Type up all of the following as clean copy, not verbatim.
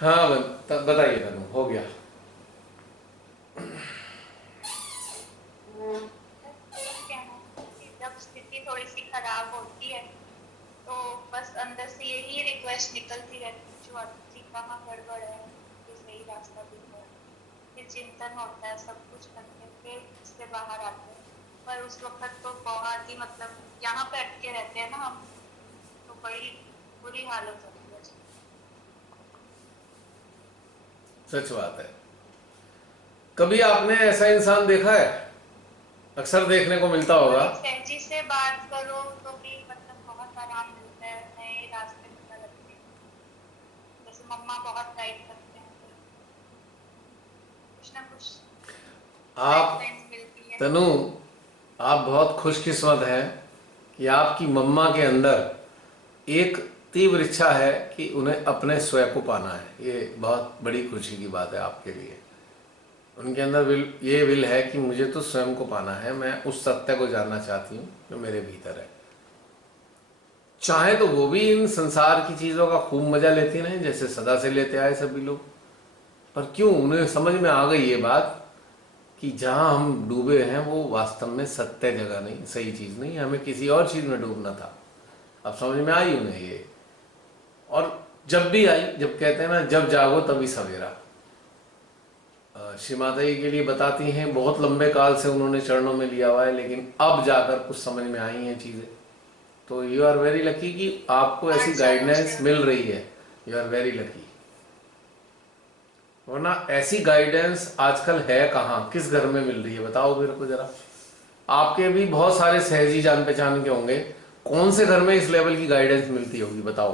हाँ बताइए तनु, हो गया। वही कहना था कि जब स्थिति थोड़ी सी खराब होती है तो बस अंदर से यही रिक्वेस्ट निकलती रहती है, जो जी कहाँ गड़बड़ है, मुझे सही रास्ता दिखाओ। फिर चिंतन होता है, सब कुछ करके फिर इससे बाहर आते हैं। पर उस वक्त तो बहुत ही मतलब यहाँ पे अटके रहते हैं ना हम, तो बड़ी बुरी हालत होती है। सच बात है। कभी आपने ऐसा इंसान देखा है? अक्सर देखने को मिलता होगा। वही सहजी से बात करो तो भी मतलब बहुत आराम मिलता है, नए रास्ते पता लगते हैं। जैसे मम्मा बहुत गाइड करते हैं, तो कुछ ना कुछ आप लाइफलाइंस मिलती है। तनु, आप बहुत खुशकिस्मत हैं कि आपकी मम्मा के अंदर एक तीव्र इच्छा है कि उन्हें अपने स्वयं को पाना है। ये बहुत बड़ी खुशी की बात है आपके लिए। उनके अंदर ये विल है कि मुझे तो स्वयं को पाना है, मैं उस सत्य को जानना चाहती हूँ जो मेरे भीतर है। चाहे तो वो भी इन संसार की चीज़ों का खूब मजा लेती रहें जैसे सदा से लेते आए सभी लोग। पर क्यों उन्हें समझ में आ गई ये बात कि जहाँ हम डूबे हैं वो वास्तव में सत्य जगह नहीं, सही चीज़ नहीं, हमें किसी और चीज़ में डूबना था। अब समझ में आई उन्हें ये। और जब भी आई, जब कहते हैं ना जब जागो तभी सवेरा। श्री माता जी के लिए बताती हैं बहुत लंबे काल से उन्होंने चरणों में लिया हुआ है, लेकिन अब जाकर कुछ समझ में आई हैं चीज़ें। तो यू आर वेरी लकी कि आपको ऐसी 8 सालों से। गाइडेंस मिल रही है। You are very lucky. वरना ऐसी गाइडेंस आजकल है कहाँ, किस घर में मिल रही है बताओ मेरे को जरा। आपके भी बहुत सारे सहजी जान पहचान के होंगे, कौन से घर में इस लेवल की गाइडेंस मिलती होगी बताओ।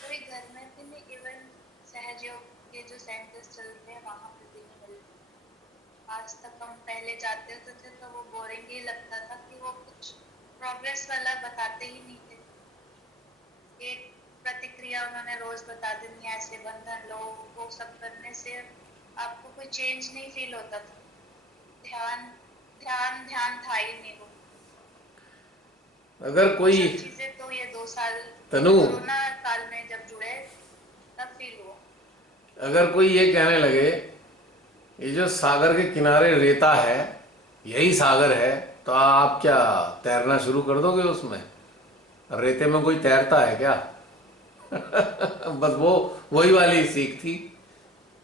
कोई घर में भी नहीं, इवन सहयोग के जो सेंटर्स चलते हैं वहां पे भी नहीं मिलते। आज तक हम पहले जाते होते थे तो वो बोरिंग ही लगता था कि वो कुछ प्रोग्रेस वाला बताते ही नहीं थे। एक प्रतिक्रिया उन्होंने रोज बता देनी, ऐसे बंधन लो, वो सब करने से आपको कोई चेंज नहीं फील होता था। ध्यान ध्यान ध्यान था ही नहीं वो। अगर वो कोई, सब चीजें तो ये 2 साल तनु, कोरोना काल में जब जुड़े तब फील हुआ। अगर कोई ये कहने लगे ये जो सागर के किनारे रेता है यही सागर है, तो आप क्या तैरना शुरू कर दोगे उसमें? रेते में कोई तैरता है क्या? बस वो वही वाली सीख थी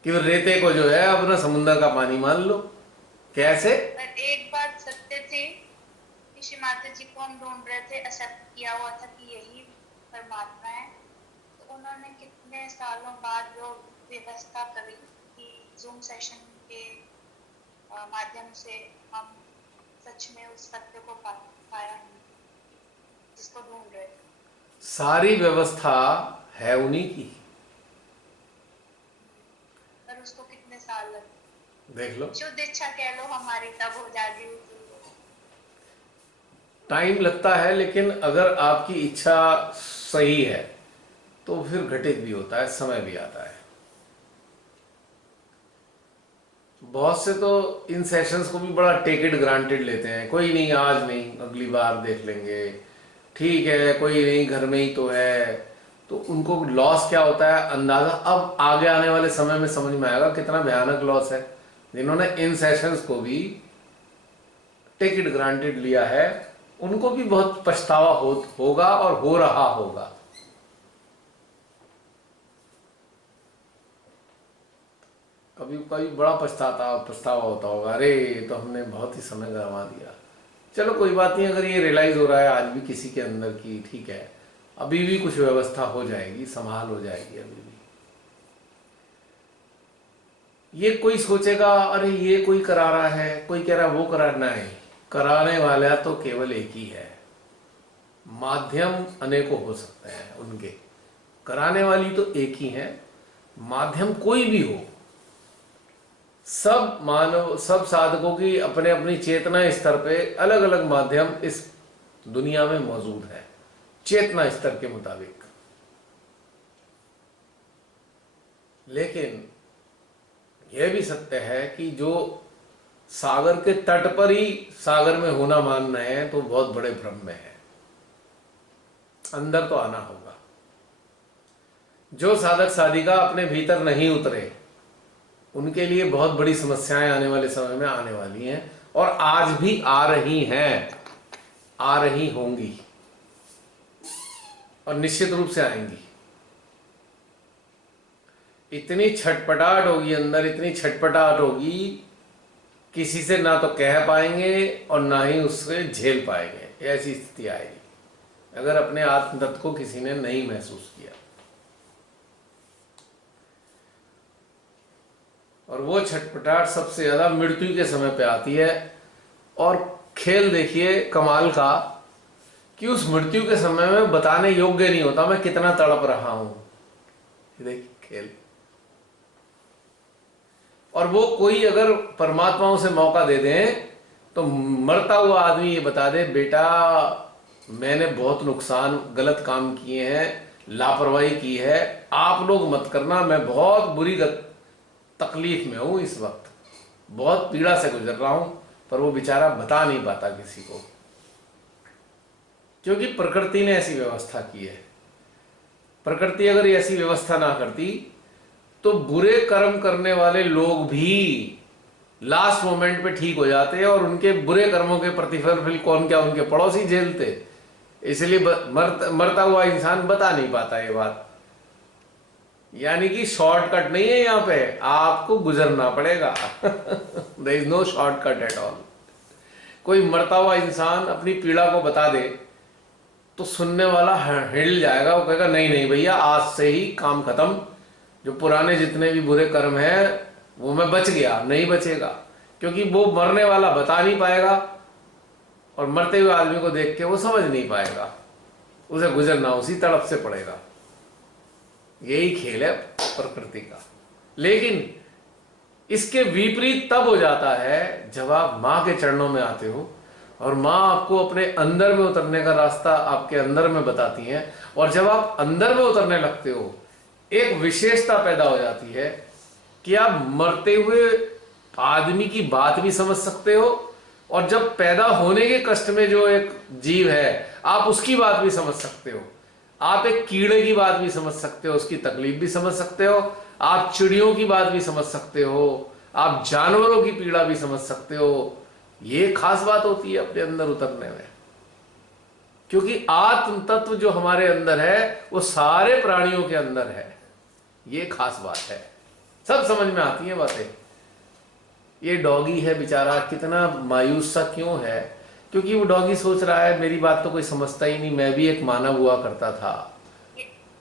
कि वो रेते को जो है अपना समुद्र का पानी मान लो। कैसे? पर एक बात सत्य थी कि श्री माता जी को हम ढूंढ रहे थे, एक्सेप्ट किया हुआ था कि यही परमात्मा है। तो उन्होंने कितने सालों बाद जो व्यवस्था करी कि जूम सेशन के माध्यम से हम सच में उस सत्य को पाया हमने, जिसको ढूंढ रहे थे। सारी व्यवस्था है उन्हीं की। पर उसको कितने साल लगे। देख लो। शुद्ध इच्छा कह लो हमारी, तब हो जाती थी वो। टाइम लगता है, लेकिन अगर आपकी इच्छा सही है तो फिर घटित भी होता है, समय भी आता है। बहुत से तो इन सेशंस को भी बड़ा टेक इट ग्रांटेड लेते हैं, कोई नहीं आज नहीं अगली बार देख लेंगे, ठीक है कोई नहीं घर में ही तो है। तो उनको लॉस क्या होता है अंदाजा अब आगे आने वाले समय में समझ में आएगा कितना भयानक लॉस है। जिन्होंने इन सेशंस को भी टेक इट ग्रांटेड लिया है उनको भी बहुत पछतावा होगा और हो रहा होगा। कभी कभी बड़ा पछतावा होता होगा, अरे ये तो हमने बहुत ही समय गंवा दिया। चलो कोई बात नहीं, अगर ये रियलाइज हो रहा है आज भी किसी के अंदर की, ठीक है अभी भी कुछ व्यवस्था हो जाएगी, संभाल हो जाएगी अभी भी। ये कोई सोचेगा अरे ये कोई करा रहा है, कोई कह रहा है वो करा, नहीं, कराने वाला तो केवल एक ही है। माध्यम अनेकों हो सकते हैं उनके, कराने वाली तो एक ही है। माध्यम कोई भी हो, सब मानव सब साधकों की अपने अपनी चेतना स्तर पे अलग अलग माध्यम इस दुनिया में मौजूद है, चेतना स्तर के मुताबिक। लेकिन यह भी सत्य है कि जो सागर के तट पर ही सागर में होना मान रहे हैं तो बहुत बड़े भ्रम में है। अंदर तो आना होगा। जो साधक साधिका अपने भीतर नहीं उतरे, उनके लिए बहुत बड़ी समस्याएं आने वाले समय में आने वाली हैं, और आज भी आ रही हैं, आ रही होंगी, और निश्चित रूप से आएंगी। इतनी छटपटाहट होगी अंदर, इतनी छटपटाहट होगी, किसी से ना तो कह पाएंगे और ना ही उससे झेल पाएंगे। ऐसी स्थिति आएगी अगर अपने आत्म तत्व को किसी ने नहीं महसूस किया। और वो छटपटाहट सबसे ज्यादा मृत्यु के समय पे आती है। और खेल देखिए कमाल का, कि उस मृत्यु के समय में बताने योग्य नहीं होता मैं कितना तड़प रहा हूं। देखिए खेल। और वो कोई अगर परमात्माओं से मौका दे दें तो मरता हुआ आदमी ये बता दे, बेटा मैंने बहुत नुकसान, गलत काम किए हैं, लापरवाही की है, आप लोग मत करना, मैं बहुत बुरी तकलीफ में हूं इस वक्त, बहुत पीड़ा से गुजर रहा हूं। पर वो बेचारा बता नहीं पाता किसी को, क्योंकि प्रकृति ने ऐसी व्यवस्था की है। प्रकृति अगर ऐसी व्यवस्था ना करती तो बुरे कर्म करने वाले लोग भी लास्ट मोमेंट पे ठीक हो जाते, और उनके बुरे कर्मों के प्रतिफल फिर कौन, क्या उनके पड़ोसी झेलते। इसलिए मरता हुआ इंसान बता नहीं पाता ये बात। यानी कि शॉर्टकट नहीं है यहां पे, आपको गुजरना पड़ेगा। There is no shortcut at all. कोई मरता हुआ इंसान अपनी पीड़ा को बता दे तो सुनने वाला हिल जाएगा, वो कहेगा नहीं नहीं भैया आज से ही काम खत्म, जो पुराने जितने भी बुरे कर्म हैं वो मैं बच गया। नहीं बचेगा, क्योंकि वो मरने वाला बता नहीं पाएगा, और मरते हुए आदमी को देख के वो समझ नहीं पाएगा, उसे गुजरना उसी तड़प से पड़ेगा। यही खेल है प्रकृति का। लेकिन इसके विपरीत तब हो जाता है जब आप माँ के चरणों में आते हो, और माँ आपको अपने अंदर में उतरने का रास्ता आपके अंदर में बताती हैं, और जब आप अंदर में उतरने लगते हो एक विशेषता पैदा हो जाती है कि आप मरते हुए आदमी की बात भी समझ सकते हो, और जब पैदा होने के कष्ट में जो एक जीव है आप उसकी बात भी समझ सकते हो। आप एक कीड़े की बात भी समझ सकते हो, उसकी तकलीफ भी समझ सकते हो, आप चिड़ियों की बात भी समझ सकते हो, आप जानवरों की पीड़ा भी समझ सकते हो। ये खास बात होती है अपने अंदर उतरने में, क्योंकि आत्म तत्व जो हमारे अंदर है वो सारे प्राणियों के अंदर है। ये खास बात है, सब समझ में आती है बातें। ये डॉगी है बेचारा, कितना मायूस सा क्यों है, क्योंकि वो डॉगी सोच रहा है मेरी बात तो कोई समझता ही नहीं, मैं भी एक मानव हुआ करता था,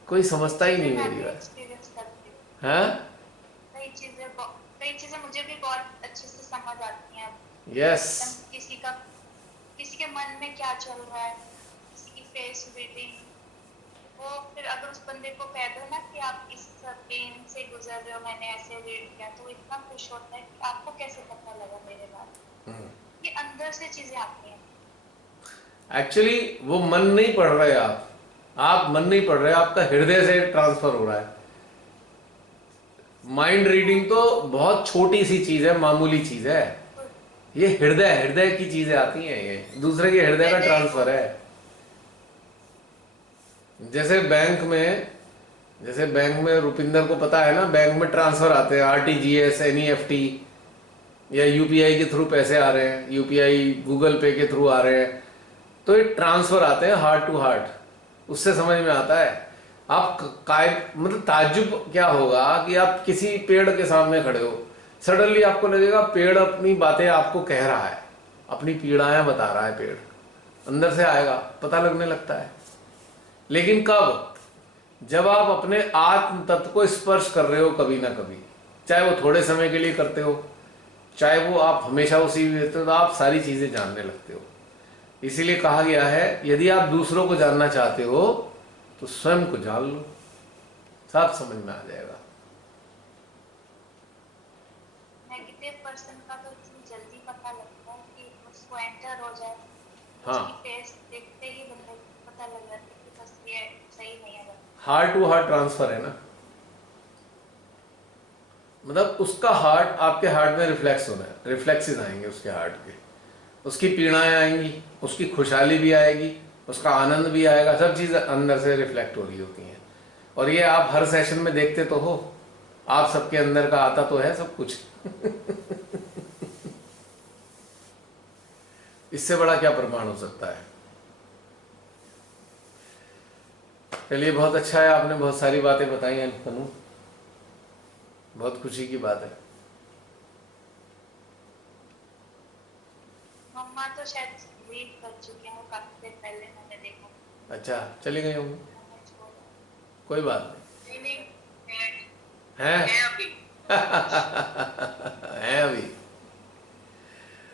कोई समझता ही नहीं मेरी बात। हाँ, कई चीजें मुझे भी बहुत अच्छे से समझ आती हैं। यस। किसी के मन में क्या चल रहा है, किसी की फेस रीडिंग, वो फिर अगर उस बंदे को कह दो ना कि आप इस पेन से गुजर रहे हो, मैंने ऐसे रीड किया, तो इतना खुश होता है कि आपको कैसे पता लगा मेरे बात। ये अंदर से चीजें आती हैं। एक्चुअली वो मन नहीं पढ़ रहे, आप मन नहीं पढ़ रहे, आपका हृदय से ट्रांसफर हो रहा है। माइंड रीडिंग तो बहुत छोटी सी चीज है, मामूली चीज है। ये हृदय की चीजें आती हैं, ये दूसरे के हृदय का ट्रांसफर है। जैसे बैंक में रुपिंदर को पता है ना, बैंक में ट्रांसफर आते हैं, आरटीजीएस, एनईएफटी या यूपीआई के थ्रू पैसे आ रहे हैं, यूपीआई गूगल पे के थ्रू आ रहे हैं, तो ये ट्रांसफर आते हैं हार्ट टू हार्ट, उससे समझ में आता है। आप मतलब ताज्जुब क्या होगा कि आप किसी पेड़ के सामने खड़े हो, सडनली आपको लगेगा पेड़ अपनी बातें आपको कह रहा है, अपनी पीड़ाएं बता रहा है, पेड़ अंदर से आएगा, पता लगने लगता है। लेकिन कब? जब आप अपने आत्म तत्व को स्पर्श कर रहे हो कभी ना कभी, चाहे वो थोड़े समय के लिए करते हो, चाहे वो आप हमेशा उसी में रहते हो, तो आप सारी चीजें जानने लगते हो। इसीलिए कहा गया है यदि आप दूसरों को जानना चाहते हो तो स्वयं को जान लो, सब समझ में आ जाएगा। नेगेटिव पर्सन का तो इतनी जल्दी पता लगता है कि उसको एंटर हो जाए, हाँ, उसकी फेस देखते ही बंदे को पता लग जाता है कि बस ये सही नहीं है। हार्ट टू हार्ट ट्रांसफर है ना, मतलब उसका हार्ट आपके हार्ट में रिफ्लेक्स होना है, रिफ्लेक्सेस आएंगे उसके हार्ट के, उसकी पीड़ाएं आएंगी, उसकी खुशहाली भी आएगी, उसका आनंद भी आएगा, सब चीज़ अंदर से रिफ्लेक्ट हो रही होती हैं। और ये आप हर सेशन में देखते तो हो, आप सबके अंदर का आता तो है सब कुछ। इससे बड़ा क्या प्रमाण हो सकता है। चलिए, बहुत अच्छा है, आपने बहुत सारी बातें बताई हैं तनु, बहुत खुशी की बात है। मम्मा तो शायद लीव कर चुके हैं, वो काफी देर पहले मैंने देखा। अच्छा, चली गई होंगी, मैंने छोड़ा। कोई बात नहीं नहीं, नहीं है। है अभी है अभी।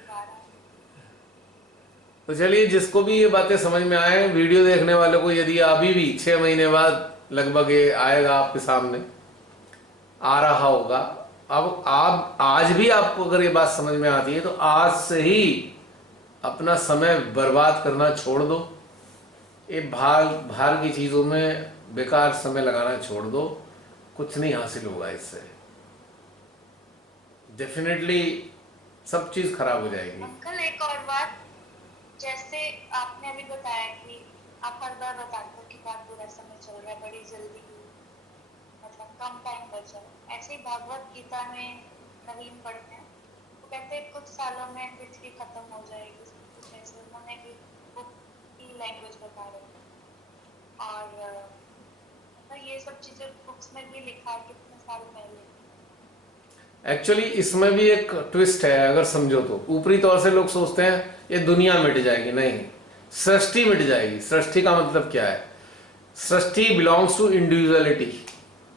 12। तो चलिए, जिसको भी ये बातें समझ में आए, वीडियो देखने वालों को, यदि अभी भी 6 महीने बाद लगभग ये आएगा आपके सामने, आ रहा होगा, अब आप आज भी आपको अगर ये बात समझ में आती है तो आज से ही अपना समय बर्बाद करना छोड़ दो, ये बाहर की चीजों में बेकार समय लगाना छोड़ दो, कुछ नहीं हासिल होगा इससे, डेफिनेटली सब चीज खराब हो जाएगी। अंकल एक और बात, जैसे आपने अभी बताया कि आप हर बार बताते हो कि बहुत बुरा समय चल रहा है, बड़ी जल्दी मतलब कम टाइम बचा है, ऐसे ही भागवत गीता में नवीन पढ़ते हैं तो कहते हैं कुछ सालों में पृथ्वी खत्म हो जाएगी, कुछ ऐसे उन्होंने भी बुक की लैंग्वेज बता रहे हैं। और मतलब ये सब चीजें बुक्स में भी लिखा है कितने साल पहले। एक्चुअली इसमें भी एक ट्विस्ट है, अगर समझो तो। ऊपरी तौर से लोग सोचते हैं ये दुनिया मिट जाएगी, नहीं, सृष्टि मिट जाएगी। सृष्टि का मतलब क्या है? सृष्टि बिलोंग्स टू इंडिविजुअलिटी।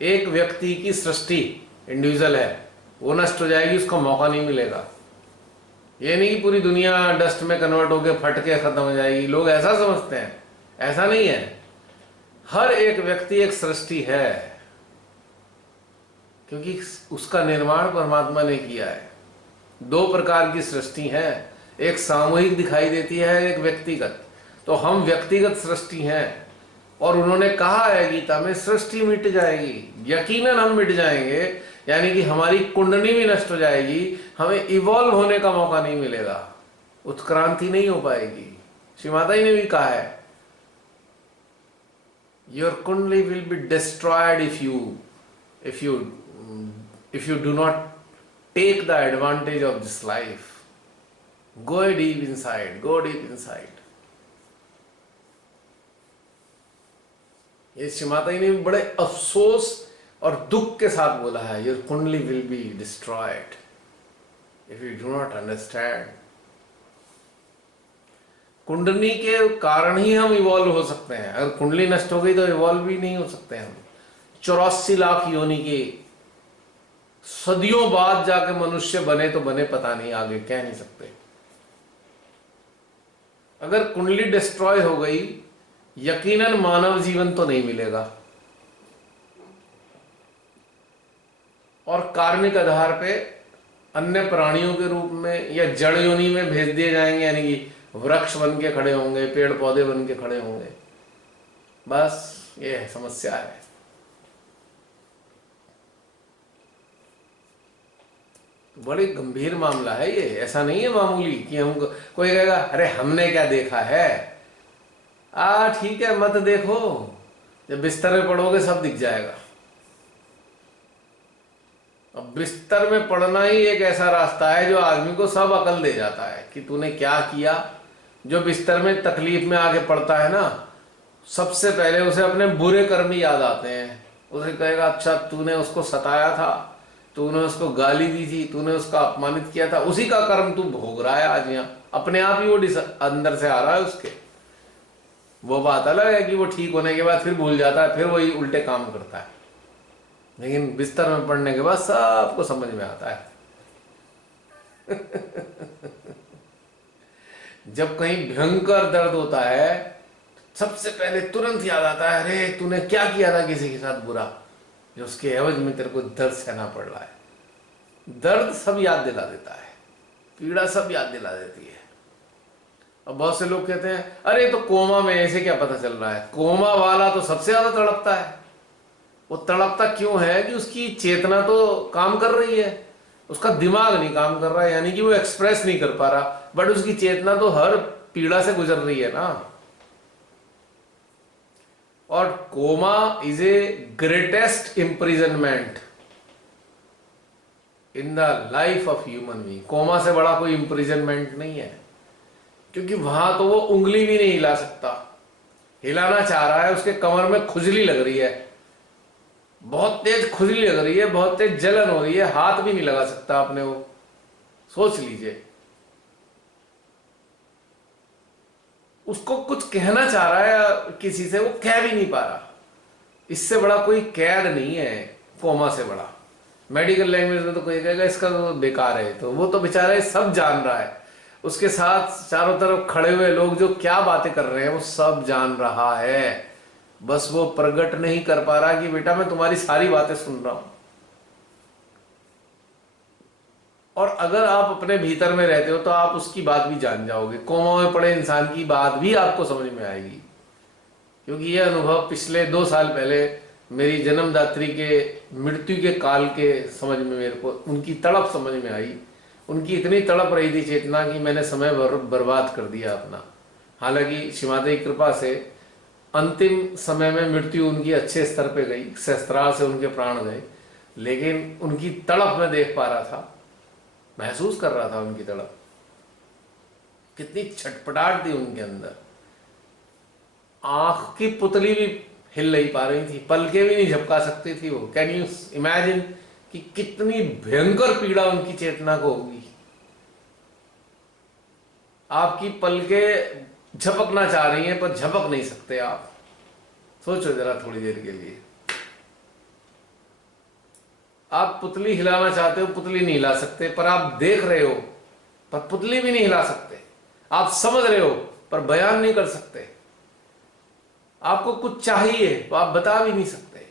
एक व्यक्ति की सृष्टि इंडिविजुअल है, वो नष्ट हो जाएगी, उसका मौका नहीं मिलेगा। ये नहीं कि पूरी दुनिया डस्ट में कन्वर्ट होकर फट के खत्म हो जाएगी, लोग ऐसा समझते हैं, ऐसा नहीं है। हर एक व्यक्ति एक सृष्टि है, क्योंकि उसका निर्माण परमात्मा ने किया है। 2 प्रकार की सृष्टि है, एक सामूहिक दिखाई देती है, एक व्यक्तिगत। तो हम व्यक्तिगत सृष्टि हैं, और उन्होंने कहा है गीता में सृष्टि मिट जाएगी, यकीनन हम मिट जाएंगे, यानी कि हमारी कुंडली भी नष्ट हो जाएगी, हमें इवॉल्व होने का मौका नहीं मिलेगा, उत्क्रांति नहीं हो पाएगी। श्री माता जी ने भी कहा है, योर कुंडली will be destroyed if you do not take the advantage of this life. Go deep inside, go deep inside. ये श्री माता जी ने बड़े अफसोस और दुख के साथ बोला है, योर कुंडली will be destroyed if you do not understand. कुंडली के कारण ही हम इवॉल्व हो सकते हैं, अगर कुंडली नष्ट हो गई तो इवॉल्व भी नहीं हो सकते हम। 84 लाख योनि के सदियों बाद जाके मनुष्य बने तो बने, पता नहीं, आगे कह नहीं सकते। अगर कुंडली डिस्ट्रॉय हो गई, यकीनन मानव जीवन तो नहीं मिलेगा, और कार्मिक आधार पे अन्य प्राणियों के रूप में या जड़ योनि में भेज दिए जाएंगे, यानी कि वृक्ष बन के खड़े होंगे, पेड़ पौधे बन के खड़े होंगे। बस ये समस्या है। बड़ी गंभीर मामला है ये, ऐसा नहीं है मामूली कि हम, कोई कहेगा अरे हमने क्या देखा है, ठीक है मत देखो, जब बिस्तर में पड़ोगे सब दिख जाएगा। अब बिस्तर में पड़ना ही एक ऐसा रास्ता है जो आदमी को सब अकल दे जाता है कि तूने क्या किया। जो बिस्तर में तकलीफ में आगे पड़ता है ना, सबसे पहले उसे अपने बुरे कर्म ही याद आते हैं। उसे कहेगा अच्छा तूने उसको सताया था, तूने उसको गाली दी थी, तूने उसका अपमानित किया था, उसी का कर्म तू भोग रहा है आज यहाँ, अपने आप ही वो अंदर से आ रहा है उसके। वो बात अलग है कि वो ठीक होने के बाद फिर भूल जाता है, फिर वही उल्टे काम करता है, लेकिन बिस्तर में पड़ने के बाद सबको समझ में आता है। जब कहीं भयंकर दर्द होता है, सबसे पहले तुरंत याद आता है अरे तूने क्या किया था किसी के साथ बुरा, जो उसके एवज में तेरे को दर्द सहना पड़ रहा है। दर्द सब याद दिला देता है, पीड़ा सब याद दिला देती है। अब बहुत से लोग कहते हैं अरे तो कोमा में ऐसे क्या पता चल रहा है। कोमा वाला तो सबसे ज्यादा तड़पता है। वो तड़पता क्यों है कि उसकी चेतना तो काम कर रही है, उसका दिमाग नहीं काम कर रहा है, यानी कि वो एक्सप्रेस नहीं कर पा रहा, बट उसकी चेतना तो हर पीड़ा से गुजर रही है ना। और coma is a greatest imprisonment in the life of human being. Coma से बड़ा कोई इम्प्रिजनमेंट नहीं है, क्योंकि वहां तो वो उंगली भी नहीं हिला सकता। हिलाना चाह रहा है, उसके कमर में खुजली लग रही है, बहुत तेज खुजली लग रही है, बहुत तेज जलन हो रही है, हाथ भी नहीं लगा सकता आपने वो। सोच लीजिए, उसको कुछ कहना चाह रहा है किसी से, वो कह भी नहीं पा रहा। इससे बड़ा कोई कैद नहीं है कोमा से बड़ा। मेडिकल लैंग्वेज में तो कोई कहेगा इसका तो बेकार है, तो वो तो बेचारा सब जान रहा है। उसके साथ चारों तरफ खड़े हुए लोग जो क्या बातें कर रहे हैं वो सब जान रहा है, बस वो प्रकट नहीं कर पा रहा कि बेटा मैं तुम्हारी सारी बातें सुन रहा हूं। और अगर आप अपने भीतर में रहते हो तो आप उसकी बात भी जान जाओगे। कोमा में पड़े इंसान की बात भी आपको समझ में आएगी, क्योंकि यह अनुभव पिछले 2 साल पहले मेरी जन्मदात्री के मृत्यु के काल के समझ में मेरे को उनकी तड़प समझ में आई। उनकी इतनी तड़प रही थी चेतना की मैंने समय बर्बाद कर दिया अपना। हालांकि शिवादेवी की कृपा से अंतिम समय में मृत्यु उनकी अच्छे स्तर पे गई, शस्त्राल से उनके प्राण गए, लेकिन उनकी तड़प मैं देख पा रहा था, महसूस कर रहा था उनकी तड़प। कितनी छटपटाहट थी उनके अंदर, आंख की पुतली भी हिल नहीं पा रही थी, पलके भी नहीं झपका सकती थी वो। कैन यू इमेजिन कि कितनी भयंकर पीड़ा उनकी चेतना को होगी। आपकी पलके झपकना चाह रही हैं पर झपक नहीं सकते आप। सोचो जरा थोड़ी देर के लिए, आप पुतली हिलाना चाहते हो, पुतली नहीं हिला सकते, पर आप देख रहे हो पर पुतली भी नहीं हिला सकते। आप समझ रहे हो पर बयान नहीं कर सकते। आपको कुछ चाहिए तो आप बता भी नहीं सकते।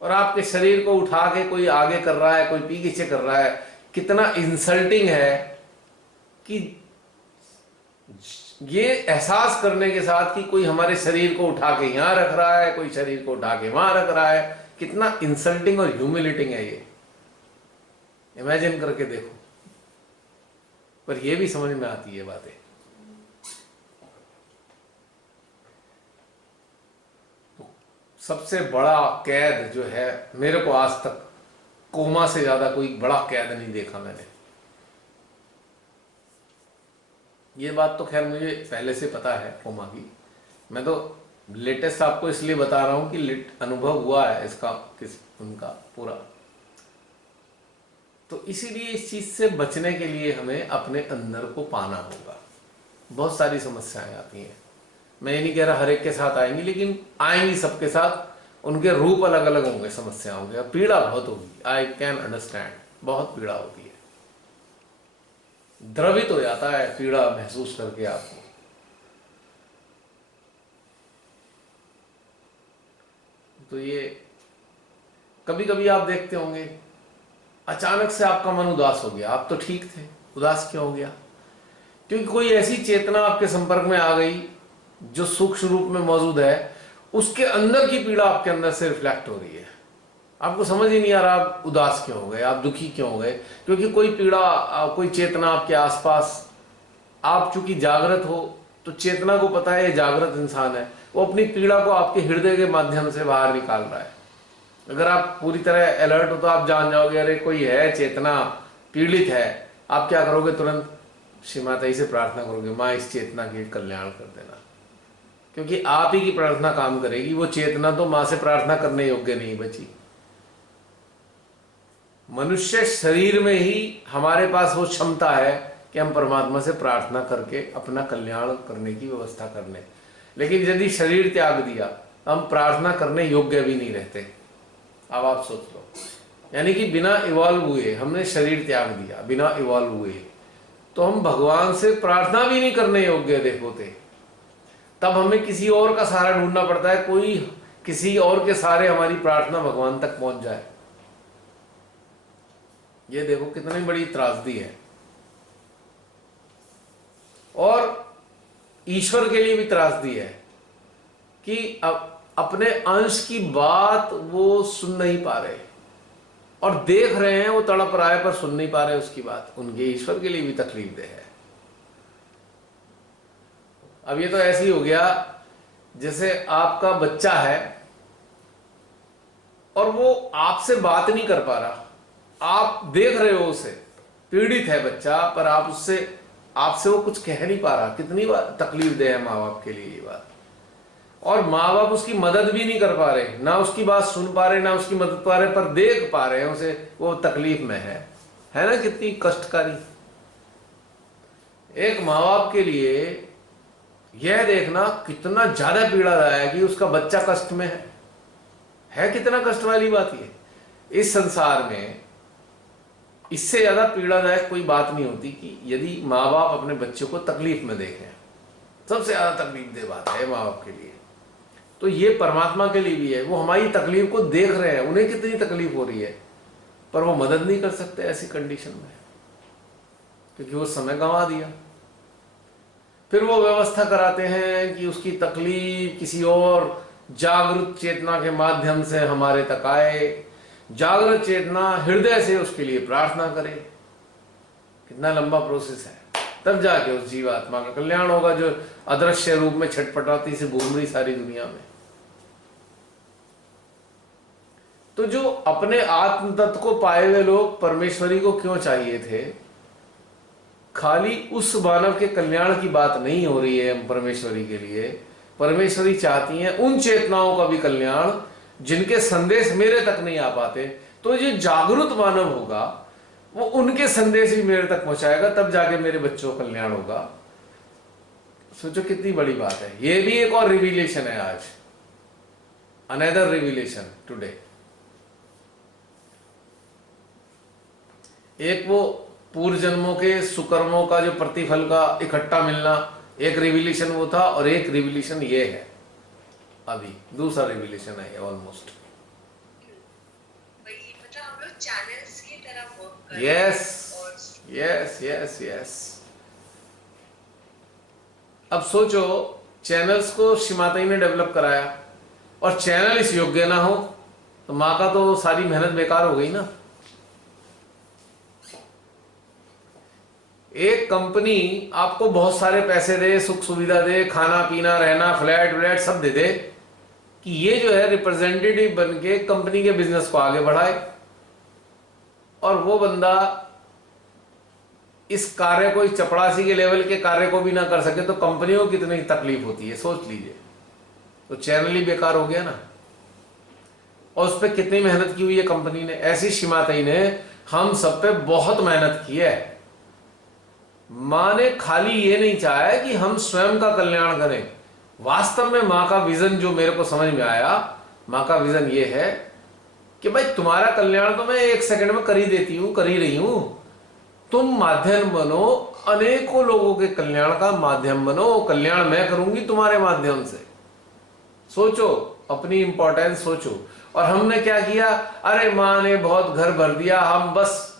और आपके शरीर को उठा के कोई आगे कर रहा है, कोई पीछे कर रहा है। कितना इंसल्टिंग है कि ये एहसास करने के साथ कि कोई हमारे शरीर को उठा के यहां रख रहा है, कोई शरीर को उठा के वहां रख रहा है, कितना इंसल्टिंग और ह्यूमिलेटिंग है ये। इमेजिन करके देखो। पर ये भी समझ में आती है बातें। तो सबसे बड़ा कैद जो है, मेरे को आज तक कोमा से ज्यादा कोई बड़ा कैद नहीं देखा मैंने। ये बात तो खैर मुझे पहले से पता है कोमा की, मैं तो लेटेस्ट आपको इसलिए बता रहा हूं कि अनुभव हुआ है इसका उनका पूरा। तो इसीलिए इस चीज से बचने के लिए हमें अपने अंदर को पाना होगा। बहुत सारी समस्याएं आती हैं, मैं ये नहीं कह रहा हर एक के साथ आएंगी, लेकिन आएंगी सबके साथ। उनके रूप अलग अलग होंगे समस्याओं के, पीड़ा बहुत होगी। आई कैन अंडरस्टैंड, बहुत पीड़ा होती है, द्रवित हो जाता है पीड़ा महसूस करके आपको। तो ये कभी कभी आप देखते होंगे अचानक से आपका मन उदास हो गया। आप तो ठीक थे, उदास क्यों हो गया? क्योंकि कोई ऐसी चेतना आपके संपर्क में आ गई जो सूक्ष्म रूप में मौजूद है, उसके अंदर की पीड़ा आपके अंदर से रिफ्लेक्ट हो रही है। आपको समझ ही नहीं आ रहा आप उदास क्यों हो गए, आप दुखी क्यों हो गए। क्योंकि कोई पीड़ा, कोई चेतना आपके आसपास, आप चूंकि जागृत हो तो चेतना को पता है ये जागृत इंसान है, वो अपनी पीड़ा को आपके हृदय के माध्यम से बाहर निकाल रहा है। अगर आप पूरी तरह अलर्ट हो तो आप जान जाओगे अरे कोई है चेतना पीड़ित है। आप क्या करोगे? तुरंत श्री माता जी से प्रार्थना करोगे, माँ इस चेतना के कल्याण कर देना। क्योंकि आप ही की प्रार्थना काम करेगी, वो चेतना तो माँ से प्रार्थना करने योग्य नहीं बची। मनुष्य शरीर में ही हमारे पास वो क्षमता है कि हम परमात्मा से प्रार्थना करके अपना कल्याण करने की व्यवस्था कर लें। लेकिन यदि शरीर त्याग दिया, हम प्रार्थना करने योग्य भी नहीं रहते। अब आप सोच लो, यानी कि बिना इवॉल्व हुए हमने शरीर त्याग दिया, बिना इवॉल्व हुए, तो हम भगवान से प्रार्थना भी नहीं करने योग्य देखोते। तब हमें किसी और का सहारा ढूंढना पड़ता है, कोई किसी और के सहारे हमारी प्रार्थना भगवान तक पहुंच जाए। ये देखो कितनी बड़ी त्रासदी है। और ईश्वर के लिए भी त्रासदी है कि अपने अंश की बात वो सुन नहीं पा रहे, और देख रहे हैं वो तड़प रहा है पर सुन नहीं पा रहे उसकी बात। उनके ईश्वर के लिए भी तकलीफ दे है। अब ये तो ऐसे ही हो गया जैसे आपका बच्चा है और वो आपसे बात नहीं कर पा रहा, आप देख रहे हो उसे, पीड़ित है बच्चा, पर आप उससे आपसे वो कुछ कह नहीं पा रहा। कितनी बार तकलीफ दे है माँ बाप के लिए ये बात। और माँ बाप उसकी मदद भी नहीं कर पा रहे, ना उसकी बात सुन पा रहे, ना उसकी मदद पा रहे, पर देख पा रहे हैं उसे, वो तकलीफ में है ना, कितनी कष्टकारी। एक माँ बाप के लिए यह देखना कितना ज्यादा पीड़ादायक कि उसका बच्चा कष्ट में है कितना कष्ट वाली बात ये। इस संसार में इससे ज्यादा पीड़ादायक कोई बात नहीं होती कि यदि माँ बाप अपने बच्चों को तकलीफ में देखें। सबसे ज्यादा तकलीफ दे बात है माँ बाप के लिए। तो ये परमात्मा के लिए भी है, वो हमारी तकलीफ को देख रहे हैं, उन्हें कितनी तकलीफ हो रही है, पर वो मदद नहीं कर सकते ऐसी कंडीशन में, क्योंकि वो समय गंवा दिया। फिर वो व्यवस्था कराते हैं कि उसकी तकलीफ किसी और जागृत चेतना के माध्यम से हमारे तक आए, जागृत चेतना हृदय से उसके लिए प्रार्थना करे। कितना लंबा प्रोसेस है, तब जाके उस जीवात्मा का कल्याण होगा जो अदृश्य रूप में छटपटाती से घूम रही सारी दुनिया में। तो जो अपने आत्म तत्व को पाए हुए लोग परमेश्वरी को क्यों चाहिए थे? खाली उस मानव के कल्याण की बात नहीं हो रही है परमेश्वरी के लिए। परमेश्वरी चाहती हैं उन चेतनाओं का भी कल्याण जिनके संदेश मेरे तक नहीं आ पाते। तो जो जागरूक मानव होगा वो उनके संदेश भी मेरे तक पहुंचाएगा, तब जाके मेरे बच्चों का कल्याण होगा। सोचो कितनी बड़ी बात है। ये भी एक और रिवीलेशन है आज, अनदर रिवीलेशन टुडे। एक वो पूर्व जन्मों के सुकर्मों का जो प्रतिफल का इकट्ठा मिलना, एक रिवीलेशन वो था, और एक रिवीलेशन ये है, अभी दूसरा रिवीलेशन है ऑलमोस्ट। हम लोग चैनल्स की तरह वर्क कर रहे हैं। यस। अब सोचो, चैनल्स को श्रीमाता ने डेवलप कराया और चैनल इस योग्य ना हो तो माँ का तो सारी मेहनत बेकार हो गई ना। एक कंपनी आपको बहुत सारे पैसे दे, सुख सुविधा दे, खाना पीना रहना, फ्लैट व्लैट सब दे दे, कि ये जो है रिप्रेजेंटेटिव बन के कंपनी के बिजनेस को आगे बढ़ाए, और वो बंदा इस कार्य को, इस चपड़ासी के लेवल के कार्य को भी ना कर सके तो कंपनियों को कितनी तकलीफ होती है, सोच लीजिए। तो चैनल ही बेकार हो गया ना। और उस पर कितनी मेहनत की हुई है कंपनी ने। ऐसी श्रीमाता ने हम सब पे बहुत मेहनत की है। माँ ने खाली ये नहीं चाहा है कि हम स्वयं का कल्याण करें। वास्तव में माँ का विजन जो मेरे को समझ में आया, माँ का विजन ये है कि भाई तुम्हारा कल्याण तो मैं 1 सेकंड में कर ही देती हूं, कर ही रही हूं। तुम माध्यम बनो, अनेकों लोगों के कल्याण का माध्यम बनो। कल्याण मैं करूंगी तुम्हारे माध्यम से। सोचो, अपनी इंपॉर्टेंस सोचो। और हमने क्या किया? अरे माँ ने बहुत घर भर दिया, हम बस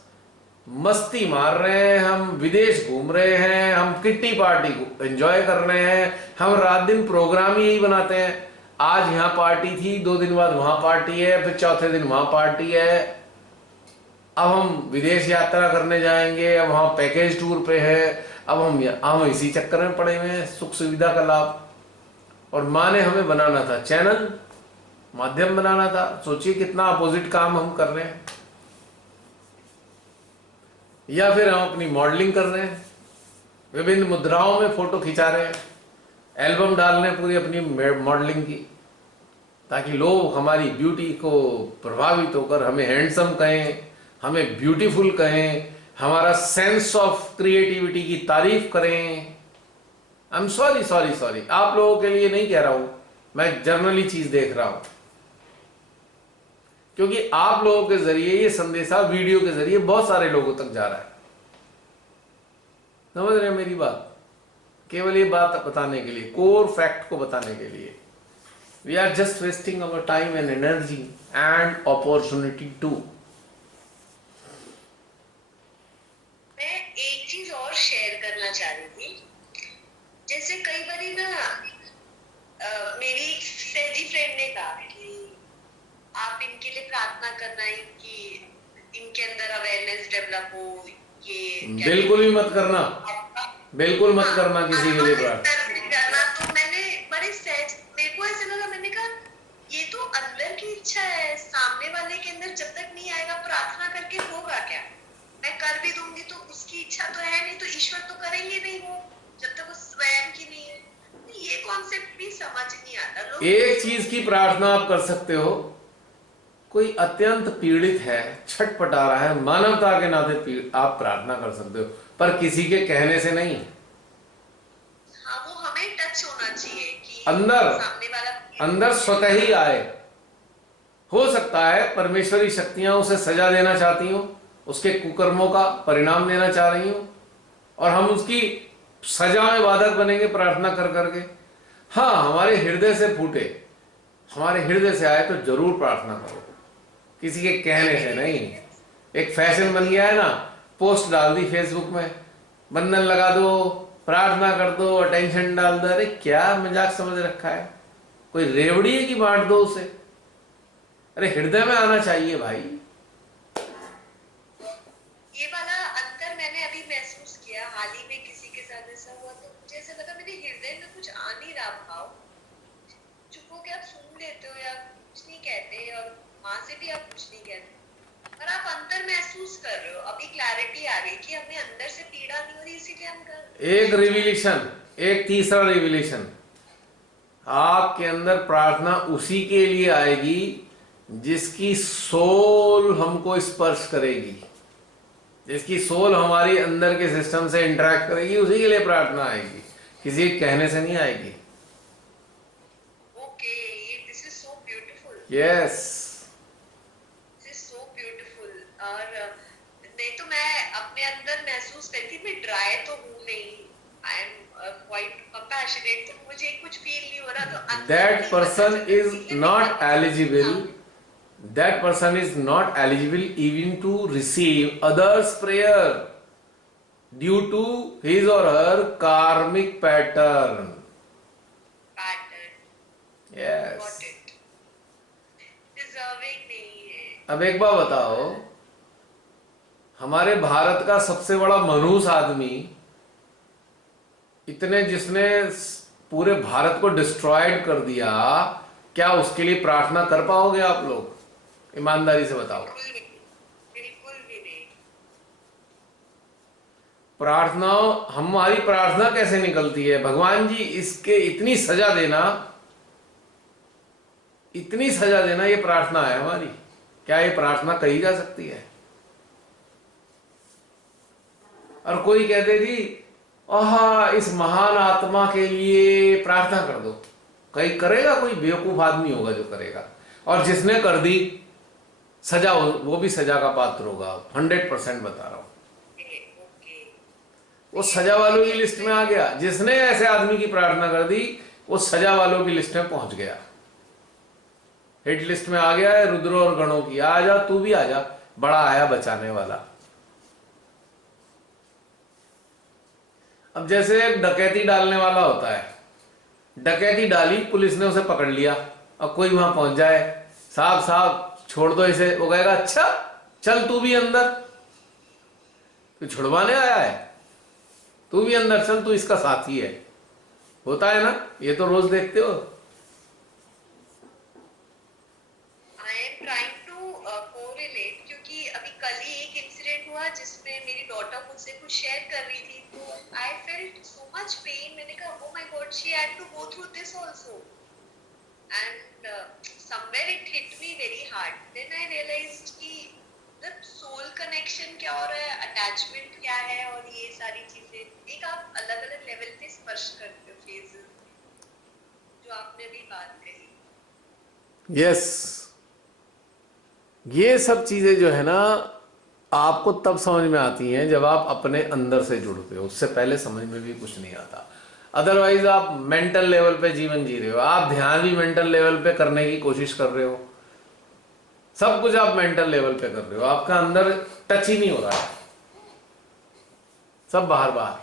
मस्ती मार रहे हैं, हम विदेश घूम रहे हैं, हम किट्टी पार्टी को एंजॉय कर रहे हैं, हम रात दिन प्रोग्राम ही यही बनाते हैं। आज यहां पार्टी थी, 2 दिन बाद वहां पार्टी है, फिर चौथे दिन वहां पार्टी है। अब हम विदेश यात्रा करने जाएंगे, अब वहां पैकेज टूर पे है, अब हम इसी चक्कर में पड़े हुए हैं, सुख सुविधा का लाभ। और माँ ने हमें बनाना था चैनल, माध्यम बनाना था। सोचिए कितना अपोजिट काम हम कर रहे हैं। या फिर हम अपनी मॉडलिंग कर रहे हैं, विभिन्न मुद्राओं में फोटो खिंचा रहे हैं, एल्बम डाल रहे हैं पूरी अपनी मॉडलिंग की, ताकि लोग हमारी ब्यूटी को प्रभावित होकर हमें हैंडसम कहें, हमें ब्यूटीफुल कहें, हमारा सेंस ऑफ क्रिएटिविटी की तारीफ करें। आई एम सॉरी, आप लोगों के लिए नहीं कह रहा हूं, मैं जनरली चीज देख रहा हूं, क्योंकि आप लोगों के जरिए ये संदेशा वीडियो के जरिए बहुत सारे लोगों तक जा रहा है। समझ रहे हैं मेरी बात? केवल ये बात बताने के लिए, कोर फैक्ट को बताने के लिए। We are just wasting our time and energy and opportunity too. मैं एक चीज और शेयर करना चाह रही थी। जैसे कई बारी ना मेरी सहजी फ्रेंड ने कहा कि आप इनके लिए प्रार्थना करना है कि इनके अंदर अवेयरनेस डेवलप हो। ये बिल्कुल भी मत करना, बिल्कुल मत करना किसी के लिए प्रार्थना। लोग एक चीज की प्रार्थना आप कर सकते हो, कोई अत्यंत पीड़ित है, छटपटा रहा है, मानवता के नाते आप प्रार्थना कर सकते हो, पर किसी के कहने से नहीं। हाँ, वो हमें टच होना चाहिए कि अंदर सामने वाला अंदर स्वतः ही आए। हो सकता है परमेश्वरी शक्तियां उसे सजा देना चाहती हो, उसके कुकर्मों का परिणाम देना चाह रही हो, और हम उसकी सजा में बाधक बनेंगे प्रार्थना कर करके। हाँ, हमारे हृदय से फूटे, हमारे हृदय से आए तो जरूर प्रार्थना करो, किसी के कहने से नहीं। एक फैशन बन गया है ना, पोस्ट डाल दी फेसबुक में, बंधन लगा दो, प्रार्थना कर दो, अटेंशन डाल दो। अरे क्या मजाक समझ रखा है? कोई रेवड़ी है कि बांट दो उसे? अरे हृदय में आना चाहिए भाई। ये वाला अंतर मैंने अभी महसूस किया, हाल ही में किसी के साथ ऐसा हुआ तो मुझे ऐसा लगा मेरे हृदय में कुछ आ नहीं रहा भाव, चुप हो के आप सुन लेते हो या कुछ नहीं कहते, और माँ से भी आप कुछ नहीं कहते, पर आप अंतर महसूस कर रहे हो। अभी क्लैरिटी आ गई कि हमें अंदर से पीड़ा नहीं हो रही, इसीलिए हम कर। एक रिविलेशन, एक तीसरा रिविलेशन, आपके अंदर प्रार्थना उसी के लिए आएगी जिसकी सोल हमको स्पर्श करेगी, जिसकी सोल हमारी अंदर के सिस्टम से इंटरेक्ट करेगी, उसी के लिए प्रार्थना आएगी, किसी के कहने से नहीं आएगी। ओके, ये this is so beautiful. Yes. This is so beautiful. और नहीं तो मैं अपने अंदर महसूस करती, मैं ड्राई तो हूँ नहीं, आई एम क्वाइट कंपैशनेट, तो मुझे कुछ फील नहीं हो रहा, तो अंदर दैट नहीं पर्सन पता चल इज इसलिए नॉट मैं eligible, that person is not eligible even to receive others prayer due to his or her karmic pattern. Pattern Yes. Got it, deserving नहीं है। अब एक बात बताओ, हमारे भारत का सबसे बड़ा मनहूस आदमी, इतने जिसने पूरे भारत को डिस्ट्रॉयड कर दिया, क्या उसके लिए प्रार्थना कर पाओगे आप लोग? ईमानदारी से बताओ। बिल्कुल भी नहीं। प्रार्थना, हमारी प्रार्थना कैसे निकलती है? भगवान जी इसके इतनी सजा देना, इतनी सजा देना, ये प्रार्थना है हमारी। क्या ये प्रार्थना कही जा सकती है? और कोई कहते जी आहा, इस महान आत्मा के लिए प्रार्थना कर दो। कहीं करेगा? कोई बेवकूफ आदमी होगा जो करेगा। और जिसने कर दी, सजा, वो भी सजा का पात्र होगा, 100% बता रहा हूं। वो सजा वालों की लिस्ट में आ गया। जिसने ऐसे आदमी की प्रार्थना कर दी, वो सजा वालों की लिस्ट में पहुंच गया, हिट लिस्ट में आ गया है रुद्रों और गणों की। आ जा, तू भी आ जा, बड़ा आया बचाने वाला। अब जैसे एक डकैती डालने वाला होता है, डकैती डाली, पुलिस ने उसे पकड़ लिया, अब कोई वहां पहुंच जाए, साहब साहब छोड़ दो इसे, वो कहेगा अच्छा चल तू भी अंदर, तू छुड़वाने आया है, तू भी अंदर चल, तू इसका साथी है। होता है ना, ये तो रोज देखते हो। I am trying to correlate, क्योंकि अभी कल ही एक इंसिडेंट हुआ जिसमें मेरी डॉटर मुझसे कुछ शेयर कर रही थी, तो I felt so much pain. मैंने कहा oh my God, she had to go through this also, and somewhere it hit me very hard. Then I realised कि द सोल कनेक्शन क्या हो रहा है, अटैचमेंट क्या है, और ये सारी चीजें एक आप अलग अलग लेवल पे स्पर्श करते हो फेजेस, जो आपने भी बात कही। यस, ये सब चीजें जो है ना, आपको तब समझ में आती हैं जब आप अपने अंदर से जुड़ते हो। उससे पहले समझ में भी कुछ नहीं आता। अदरवाइज आप मेंटल लेवल पे जीवन जी रहे हो, आप ध्यान भी मेंटल लेवल पे करने की कोशिश कर रहे हो, सब कुछ आप मेंटल लेवल पे कर रहे हो, आपका अंदर टच ही नहीं हो रहा है, सब बाहर बाहर।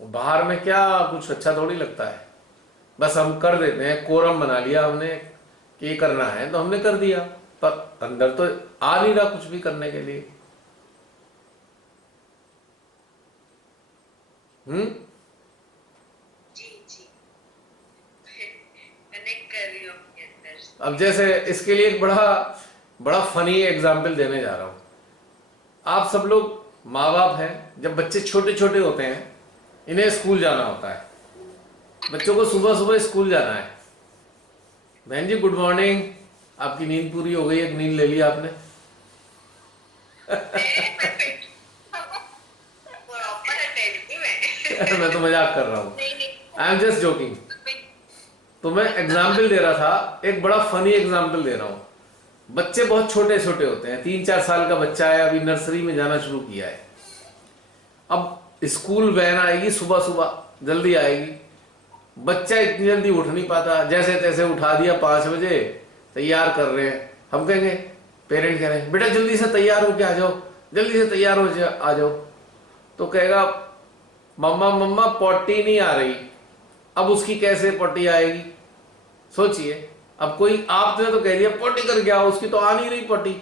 बाहर में क्या कुछ अच्छा थोड़ी लगता है, बस हम कर देते हैं, कोरम बना लिया हमने कि ये करना है तो हमने कर दिया, पर अंदर तो आ नहीं रहा कुछ भी करने के लिए। जी जी, कनेक्ट कर रही हूँ अपने अंदर। अब जैसे इसके लिए एक बड़ा बड़ा फनी एग्जाम्पल देने जा रहा हूं। आप सब लोग माँ बाप हैं, जब बच्चे छोटे छोटे होते हैं, इन्हें स्कूल जाना होता है, बच्चों को सुबह सुबह स्कूल जाना है। बहन जी गुड मॉर्निंग। आपकी नींद पूरी हो गई, एक नींद ले ली आपने। प्रॉपर अटेंड मैं। मैं तो मजाक कर रहा हूँ, नहीं नहीं। I am just joking. तो मैं एग्जाम्पल दे रहा था, एक बड़ा फनी एग्जाम्पल दे रहा हूँ। बच्चे बहुत छोटे छोटे होते हैं, 3-4 साल का बच्चा है, अभी नर्सरी में जाना शुरू किया है। अब स्कूल वैन आएगी सुबह सुबह, जल्दी आएगी। बच्चा इतनी जल्दी उठ नहीं पाता, जैसे तैसे उठा दिया 5 बजे, तैयार कर रहे हैं। हम कहेंगे, पेरेंट कह रहे हैं बेटा जल्दी से तैयार होके आ जाओ, जल्दी से तैयार हो आ जाओ। तो कहेगा मम्मा मम्मा पॉटी नहीं आ रही। अब उसकी कैसे पॉटी आएगी? सोचिए, अब कोई आपने तो कह दिया पॉटी करके आओ, उसकी तो आ नहीं रही पॉटी।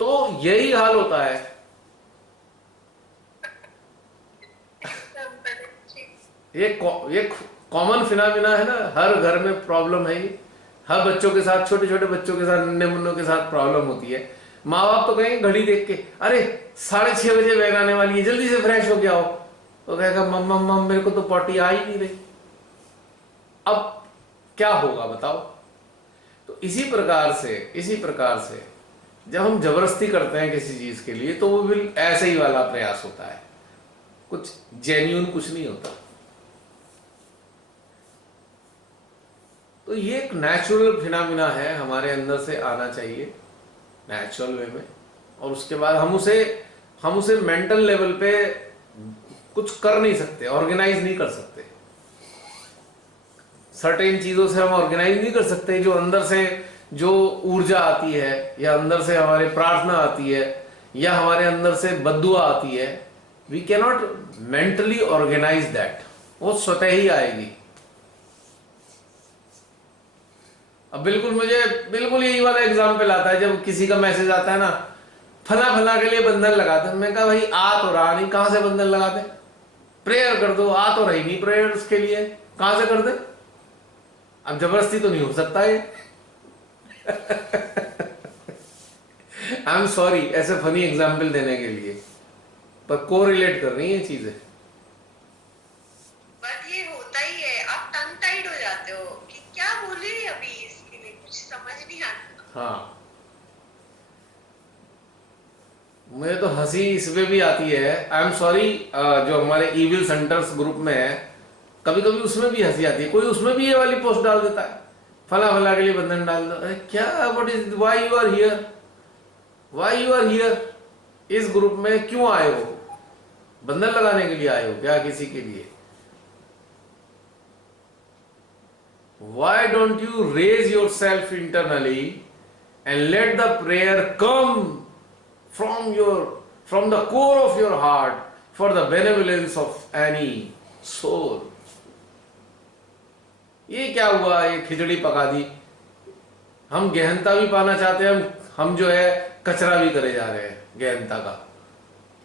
तो यही हाल होता है। ये कॉमन फिनोमिना है ना, हर घर में प्रॉब्लम है ये। हर बच्चों के साथ, छोटे छोटे बच्चों के साथ, नन्हे मुन्नों के साथ प्रॉब्लम होती है। माँ बाप तो कहेंगे घड़ी देख के, अरे 6:30 बजे वैन आने वाली है, जल्दी से फ्रेश हो के आओ। तो कहेगा मम्मा मम्मा मेरे को तो पॉटी आ ही नहीं रही। अब क्या होगा बताओ? तो इसी प्रकार से जब हम जबरदस्ती करते हैं किसी चीज के लिए, तो वो भी ऐसे ही वाला प्रयास होता है, कुछ जेन्यून कुछ नहीं होता। तो ये एक नेचुरल फिनोमिना है, हमारे अंदर से आना चाहिए नेचुरल वे में। और उसके बाद हम उसे मेंटल लेवल पे कुछ कर नहीं सकते, ऑर्गेनाइज नहीं कर सकते। सर्टेन चीजों से हम ऑर्गेनाइज नहीं कर सकते। जो अंदर से जो ऊर्जा आती है, या अंदर से हमारे प्रार्थना आती है, या हमारे अंदर से बद्दुआ आती है, we cannot mentally organise that. वो स्वतः ही आएगी। अब बिल्कुल यही वाला एग्जाम्पल आता है, जब किसी का मैसेज आता है ना, फला फला के लिए बंधन लगा दे। मैं कहा भाई आ तो रहा नहीं, कहां से बंधन लगा दे? प्रेयर कर दो, आ तो रही नहीं प्रेयर उसके लिए, कहां से कर दे? अब जबरदस्ती तो नहीं हो सकता है। आई एम सॉरी ऐसे फनी एग्जाम्पल देने के लिए, पर को रिलेट कर रही है चीजें। बट ये होता ही है, आप टंग टाइड हो जाते हो कि क्या बोले अभी, इसके लिए कुछ समझ नहीं आता। हाँ, मुझे तो हंसी इसमें भी आती है। आई एम सॉरी, जो हमारे इविल सेंटर्स ग्रुप में है, कभी कभी उसमें भी हंसी आती है। कोई उसमें भी ये वाली पोस्ट डाल देता है, फला फला के लिए बंधन डाल दो। अरे क्या, what is, why you are here, why you are here? इस ग्रुप में क्यों आए हो? बंधन लगाने के लिए आए हो क्या किसी के लिए? Why don't you raise yourself internally and let the prayer come from the core of your heart for the benevolence of any soul? ये क्या हुआ, ये खिचड़ी पका दी। हम गहनता भी पाना चाहते हैं, हम जो है कचरा भी करे जा रहे हैं गहनता का।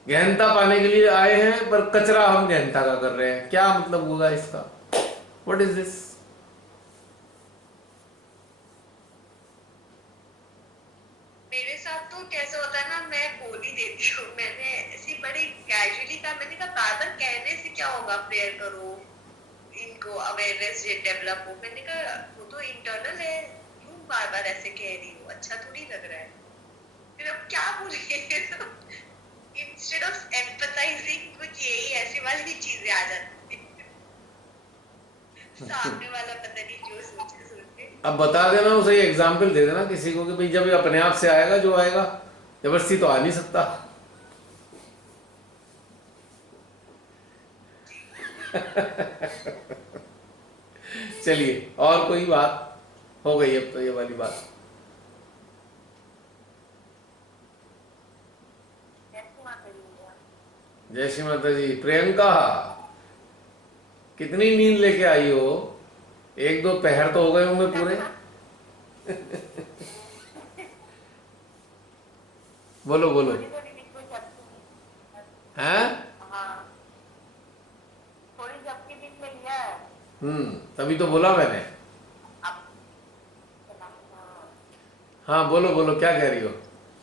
गहनता पाने के लिए आए हैं, पर कचरा हम गहनता का कर रहे हैं। क्या मतलब होगा इसका? What is this? मेरे साथ तो कैसे होता है ना, मैं बोल ही देती हूँ। मैंने ऐसी बड़ी कैजुअली कहा, मैंने कहा बार बार कहने से क्या होगा, प्रेयर करो, इनको अवेयरनेस डेवलप हो। मैंने कहा वो तो इंटरनल है, क्यों बार बार ऐसे कह रही हो, अच्छा थोड़ी लग रहा है। फिर अब क्या बोले? इंस्टेड ऑफ एम्पथाइजिंग, कुछ यही ऐसी वाली चीजें आ जाती हैं। सामने वाला पता नहीं जो सोचे सोचे। अब बता देना उसे, एग्जाम्पल दे देना किसी को कि भाई जब ये अपने आप से आएगा, जो आएगा, जबरदस्ती तो आ नहीं सकता। चलिए, और कोई बात हो गई अब तो ये वाली बात। जय श्री माता जी। प्रियंका, कितनी नींद लेके आई हो? 1-2 पहर तो हो गए होंगे पूरे। बोलो बोलो। हैं? तभी तो बोला मैंने। हाँ बोलो बोलो, क्या कह रही हो?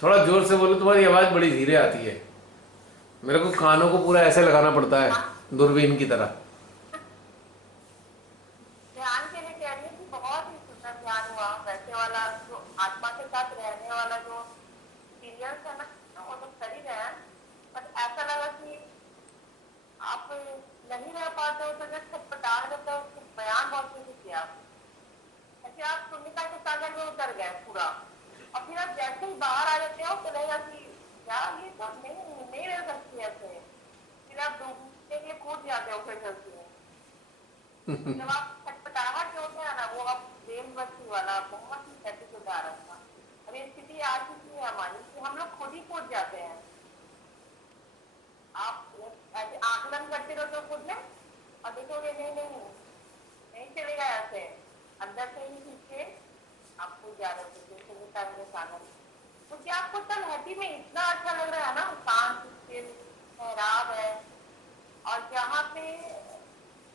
थोड़ा जोर से बोलो, तुम्हारी आवाज बड़ी धीरे आती है। मेरे को कानों को पूरा ऐसे लगाना पड़ता है, दूरबीन की तरह। नहीं रह पाते हो तो जब छटपटा देते हो, उसको बयान बहुत अच्छे से किया। ऐसे आप शून्यता के सागर में उतर गए पूरा, और फिर आप जैसे ही बाहर आ जाते हो तो लगेगा कि यार ये तो नहीं रह सकती ऐसे, फिर आप डूबने के लिए कूद जाते हो फिर चलती है। जब आप छटपटाहट जो होता है ना, वो आप रेल बस्ती वाला बहुत ही सटीक उदाहरण था। अब ये स्थिति आ चुकी है हमारी कि हम लोग खुद ही कूद जाते हैं। आप ऐसे आकलन करते रहो तो खुद में, और देखोगे नहीं चलेगा ऐसे, अंदर से ही खींच के आप खुद जा रहे हो जैसे सागर। क्योंकि आपको तलहटी में इतना अच्छा लग रहा है ना, शांत स्थिर ठहराव है, और जहाँ पे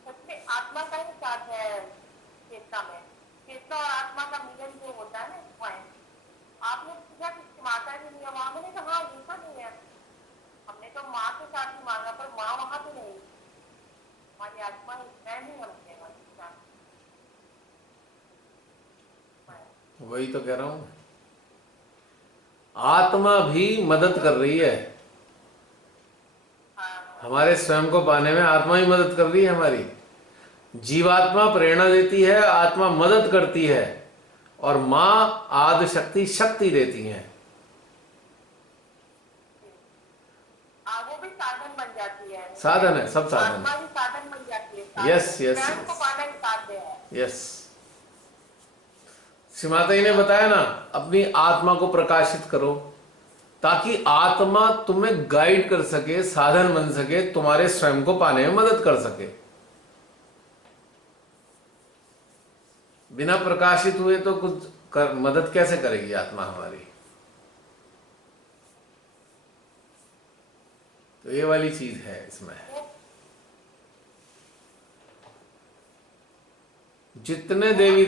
सच में आत्मा का ही साथ है चेतना में, चेतना और आत्मा का मिलन जो होता है ना पॉइंट। आपने पूछा कि माता जी नहीं है वहां, मैंने कहा हाँ ये तो नहीं है, हमने तो माँ के साथ ही मांगा पर माँ वहां तो नहीं, हमारी आत्मा स्वयं ही हमने वही तो कह रहा हूं, आत्मा भी मदद कर रही है हमारे स्वयं को पाने में। आत्मा ही मदद कर रही है हमारी। जीवात्मा प्रेरणा देती है, आत्मा मदद करती है, और माँ आदि शक्ति शक्ति देती है। वो भी साधन बन जाती है, साधन है, सब साधन आत्मा है। भी साधन बन जाती है। यस यस स्वयं को पाना ही साध्य है। यस। श्रीमाता जी ने बताया ना, अपनी आत्मा को प्रकाशित करो ताकि आत्मा तुम्हें गाइड कर सके, साधन बन सके, तुम्हारे स्वयं को पाने में मदद कर सके। बिना प्रकाशित हुए तो कुछ मदद कैसे करेगी आत्मा हमारी। तो ये वाली चीज है इसमें। जितने देवी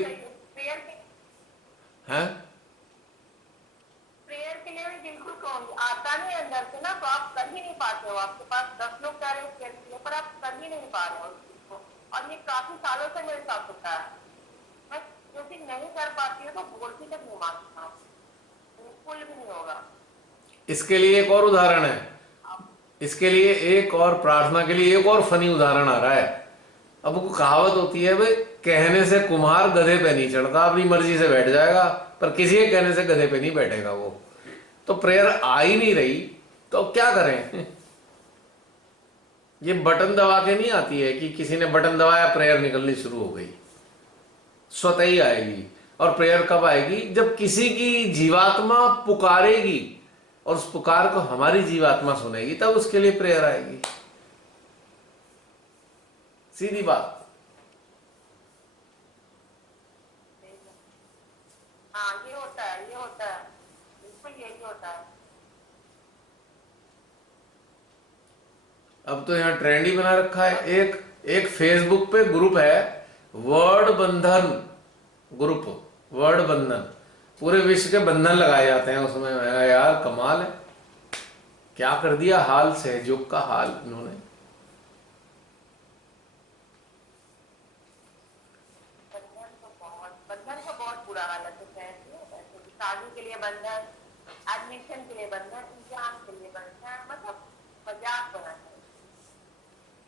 हैं, प्रेयर के लिए भी बिल्कुल कहूंगी, आता नहीं अंदर से ना तो आप कर ही नहीं पाते हो। आपके पास 10 लोग कह रहे हैं प्रेयर के लिए, पर आप कर ही नहीं पा रहे हो उस चीज को। और ये काफी सालों से मेरे साथ होता है। मैं जो चीज नहीं कर पाती हूँ तो बोलती तक नहीं मानती, बिल्कुल भी नहीं होगा। इसके लिए एक और उदाहरण है। इसके लिए एक और प्रार्थना के लिए एक और फनी उदाहरण आ रहा है। अब वो कहावत होती है भाई, कहने से कुम्हार गधे पे नहीं चढ़ता, अपनी मर्जी से बैठ जाएगा, पर किसी के कहने से गधे पे नहीं बैठेगा वो। तो प्रेयर आ ही नहीं रही तो अब क्या करें। ये बटन दबा के नहीं आती है कि किसी ने बटन दबाया प्रेयर निकलनी शुरू हो गई, स्वतः ही आएगी। और प्रेयर कब आएगी? जब किसी की जीवात्मा पुकारेगी और उस पुकार को हमारी जीवात्मा सुनेगी, तब उसके लिए प्रेयर आएगी। सीधी बात। हाँ ये होता है, ये होता है, बिल्कुल यही होता है। अब तो यहाँ ट्रेंड ही बना रखा है। एक फेसबुक पे ग्रुप है, वर्ड बंधन ग्रुप, वर्ड बंधन, पूरे विश्व के बंधन लगाए जाते हैं उसमें। मैं कहा यार कमाल है, क्या कर दिया हाल, सहयोग का हाल इन्होंने। बंधन का बहुत बुरा हालत है। शादी के लिए बंधन, एडमिशन के लिए बंधन, एग्जाम के लिए बंधन, मतलब मजाक बना है।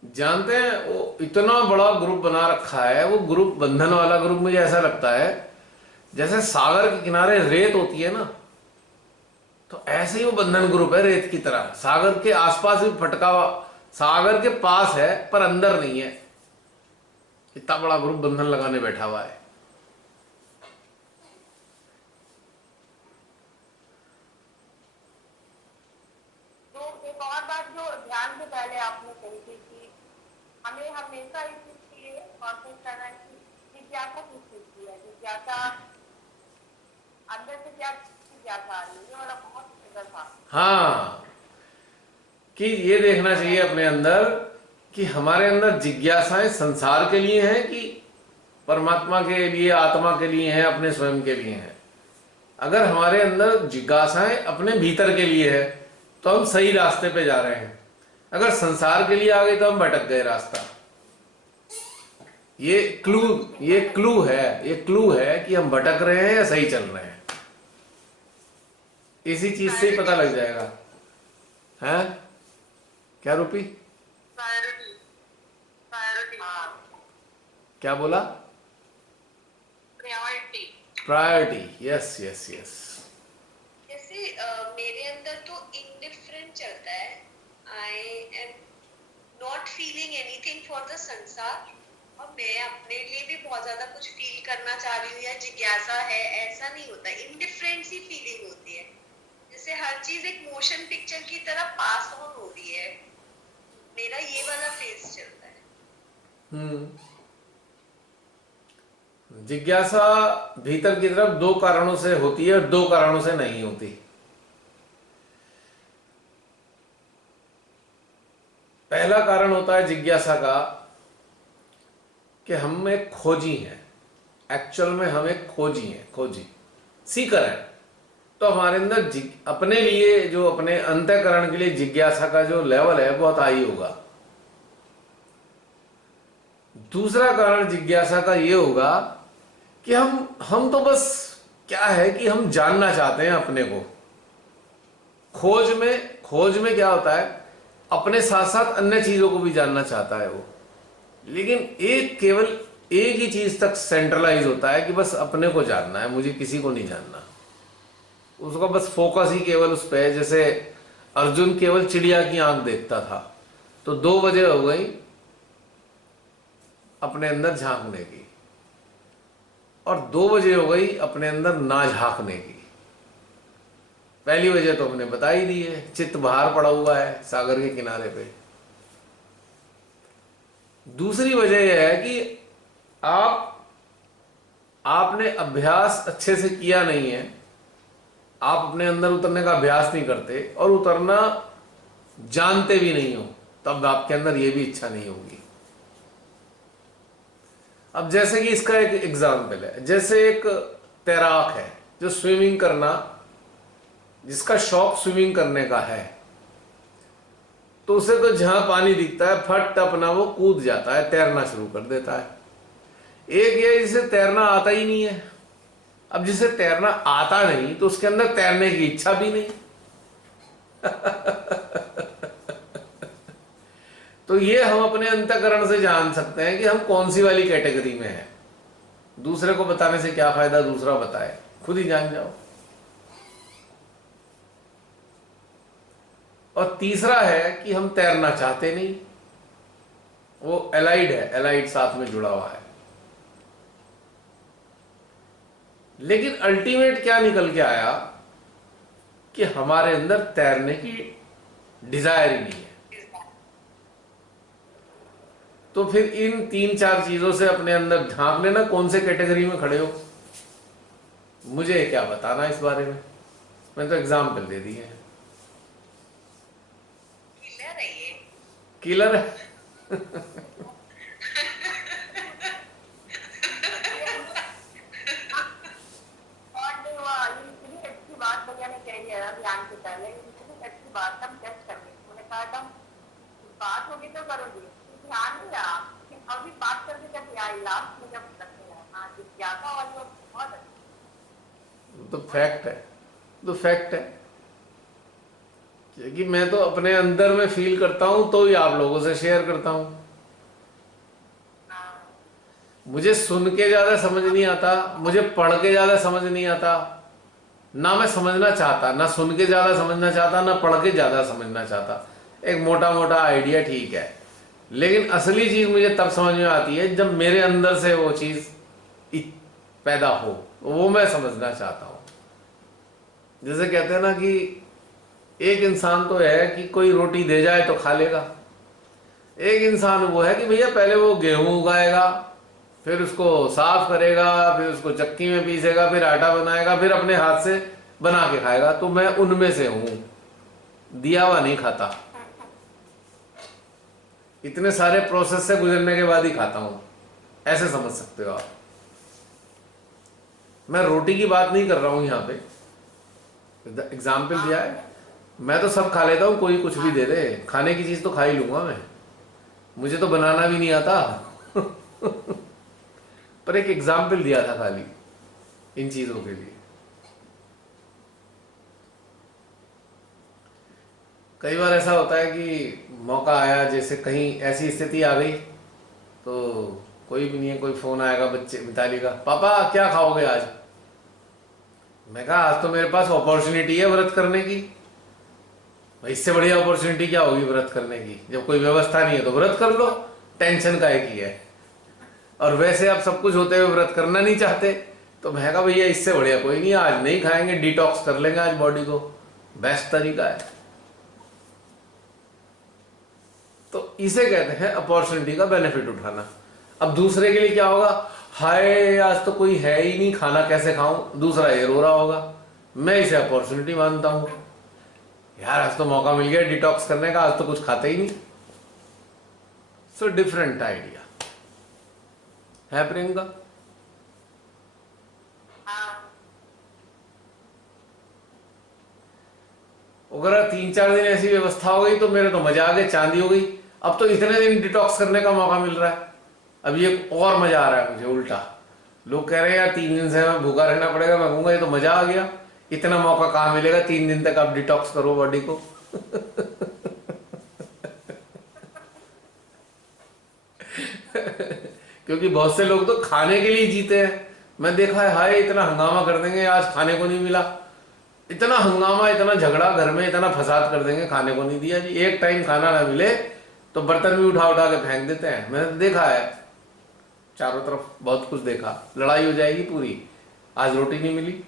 जानते हैं वो इतना बड़ा ग्रुप बना रखा है, वो ग्रुप बंधन वाला ग्रुप मुझे ऐसा लगता है जैसे सागर के किनारे रेत होती है ना, तो ऐसे ही वो बंधन ग्रुप है रेत की तरह। सागर के आसपास भी फटका हुआ, सागर के पास है पर अंदर नहीं है। इतना बड़ा ग्रुप बंधन लगाने बैठा हुआ है। तो एक और बात जो ध्यान से पहले आपने कही थी कि हमें हमेशा इस चीज के लिए कॉन्सेंट्रेट करना है कि जिज्ञासा किस चीज की है, जिज्ञासा अंदर से क्या जिज्ञासा आ रही है, वाला बहुत सुंदर था। हाँ, कि ये देखना चाहिए अपने अंदर कि हमारे अंदर जिज्ञासाएं संसार के लिए हैं कि परमात्मा के लिए, आत्मा के लिए हैं, अपने स्वयं के लिए हैं। अगर हमारे अंदर जिज्ञासाएं अपने भीतर के लिए है तो हम सही रास्ते पे जा रहे हैं। अगर संसार के लिए आ गई तो हम भटक गए रास्ता। ये क्लू है कि हम भटक रहे हैं या सही चल रहे हैं। इसी चीज से ही पता लग जाएगा। हैं क्या रूपी? क्या बोला? Priority. Priority, yes yes yes. जैसे मेरे अंदर तो इंडिफरेंट चलता है। I am not feeling anything for the संसार, और मैं अपने लिए भी बहुत ज्यादा कुछ फील करना चाह रही हूँ या जिज्ञासा है, ऐसा नहीं होता। इंडिफरेंट सी फीलिंग होती है, जैसे हर चीज एक मोशन पिक्चर की तरह पास ऑन हो रही है। मेरा ये वाला फेज चलता है। जिज्ञासा भीतर की तरफ दो कारणों से होती है और दो कारणों से नहीं होती। पहला कारण होता है जिज्ञासा का कि हम एक खोजी हैं, एक्चुअल में हम एक खोजी हैं, खोजी सीकर हैं। तो हमारे अंदर अपने लिए, जो अपने अंतःकरण के लिए जिज्ञासा का जो लेवल है बहुत हाई होगा। दूसरा कारण जिज्ञासा का ये होगा कि हम तो बस क्या है कि हम जानना चाहते हैं अपने को। खोज में क्या होता है, अपने साथ साथ अन्य चीजों को भी जानना चाहता है वो, लेकिन केवल एक ही चीज तक सेंट्रलाइज होता है कि बस अपने को जानना है, मुझे किसी को नहीं जानना। उसका बस फोकस ही केवल उस पर है। जैसे अर्जुन केवल चिड़िया की आंख देखता था, तो 2 वजह हो गई अपने अंदर झांकने की, और 2 वजह हो गई अपने अंदर ना झांकने की। पहली वजह तो हमने बता ही दी है, चित्त बाहर पड़ा हुआ है सागर के किनारे पे। दूसरी वजह यह है कि आपने अभ्यास अच्छे से किया नहीं है, आप अपने अंदर उतरने का अभ्यास नहीं करते और उतरना जानते भी नहीं हो, तब आपके अंदर यह भी इच्छा नहीं होगी। अब जैसे कि इसका एक एग्जाम्पल है, जैसे एक तैराक है जो स्विमिंग करना, जिसका शौक स्विमिंग करने का है, तो उसे तो जहां पानी दिखता है फट अपना वो कूद जाता है, तैरना शुरू कर देता है। एक ये जिसे तैरना आता ही नहीं है। अब जिसे तैरना आता नहीं तो उसके अंदर तैरने की इच्छा भी नहीं। तो ये हम अपने अंतःकरण से जान सकते हैं कि हम कौन सी वाली कैटेगरी में हैं। दूसरे को बताने से क्या फायदा, दूसरा बताए, खुद ही जान जाओ। और तीसरा है कि हम तैरना चाहते नहीं, वो एलाइड है, एलाइड साथ में जुड़ा हुआ है। लेकिन अल्टीमेट क्या निकल के आया कि हमारे अंदर तैरने की डिजायर ही नहीं है। तो फिर इन 3-4 चीजों से अपने अंदर झांक लेना कौन से कैटेगरी में खड़े हो। मुझे क्या बताना इस बारे में, मैं तो एग्जाम्पल दे दिए हैं। किलर है। बात होगी तो करोगी, ध्यान नहीं रहा कि अभी बात करके जब लास्ट में जब हाँ जिज्ञासा वाली बहुत अच्छी। तो फैक्ट है, तो फैक्ट है, क्योंकि मैं तो अपने अंदर में फील करता हूं तो ही आप लोगों से शेयर करता हूं। मुझे सुन के ज्यादा समझ नहीं आता, मुझे पढ़ के ज्यादा समझ नहीं आता, ना मैं समझना चाहता, ना सुन के ज्यादा समझना चाहता, ना पढ़ के ज्यादा समझना चाहता। एक मोटा मोटा आइडिया ठीक है, लेकिन असली चीज मुझे तब समझ में आती है जब मेरे अंदर से वो चीज पैदा हो, वो मैं समझना चाहता हूं। जैसे कहते हैं ना कि एक इंसान तो है कि कोई रोटी दे जाए तो खा लेगा, एक इंसान वो है कि भैया पहले वो गेहूं उगाएगा, फिर उसको साफ करेगा, फिर उसको चक्की में पीसेगा, फिर आटा बनाएगा, फिर अपने हाथ से बना के खाएगा। तो मैं उनमें से हूं, दिया हुआ नहीं खाता, इतने सारे प्रोसेस से गुजरने के बाद ही खाता हूं, ऐसे समझ सकते हो आप। मैं रोटी की बात नहीं कर रहा हूं, यहां पे एग्जाम्पल दिया है। मैं तो सब खा लेता हूं, कोई कुछ भी दे दे, खाने की चीज तो खा ही लूंगा मैं, मुझे तो बनाना भी नहीं आता। पर एक एग्जाम्पल दिया था खाली इन चीजों के लिए। कई बार ऐसा होता है कि मौका आया, जैसे कहीं ऐसी स्थिति आ गई तो कोई भी नहीं है। कोई फोन आएगा बच्चे मिताली का, पापा क्या खाओगे आज? मैं कहा आज तो मेरे पास अपॉर्चुनिटी है व्रत करने की। भाई इससे बढ़िया अपॉर्चुनिटी क्या होगी व्रत करने की? जब कोई व्यवस्था नहीं है तो व्रत कर लो, टेंशन काहे की है? और वैसे आप सब कुछ होते हुए व्रत करना नहीं चाहते, तो मैं कहा भैया इससे बढ़िया कोई नहीं, आज नहीं खाएंगे, डिटॉक्स कर लेंगे आज बॉडी को, बेस्ट तरीका है। तो इसे कहते हैं अपॉर्चुनिटी का बेनिफिट उठाना। अब दूसरे के लिए क्या होगा, हाय आज तो कोई है ही नहीं, खाना कैसे खाऊं, दूसरा ये रो रहा होगा। मैं इसे अपॉर्चुनिटी मानता हूं, यार आज तो मौका मिल गया डिटॉक्स करने का, आज तो कुछ खाते ही नहीं। सो डिफरेंट आइडिया है प्रियंका। हाँ अगर 3-4 दिन ऐसी व्यवस्था हो गई तो मेरे तो मजा आ गई, चांदी हो गई। अब तो इतने दिन डिटॉक्स करने का मौका मिल रहा है, अब ये और मजा आ रहा है मुझे उल्टा। लोग कह रहे हैं यार 3 दिन से हमें भूखा रहना पड़ेगा, मैं कहूंगा ये तो मजा आ गया, इतना मौका कहाँ मिलेगा 3 दिन तक आप डिटॉक्स करो बॉडी को। क्योंकि बहुत से लोग तो खाने के लिए जीते हैं। मैं देखा है, हाय इतना हंगामा कर देंगे, आज खाने को नहीं मिला, इतना हंगामा, इतना झगड़ा घर में, इतना फसाद कर देंगे, खाने को नहीं दिया जी। एक टाइम खाना ना मिले तो बर्तन भी उठा उठा के फेंक देते हैं। मैंने देखा है, चारों तरफ बहुत कुछ देखा, लड़ाई हो जाएगी पूरी, आज रोटी नहीं मिली,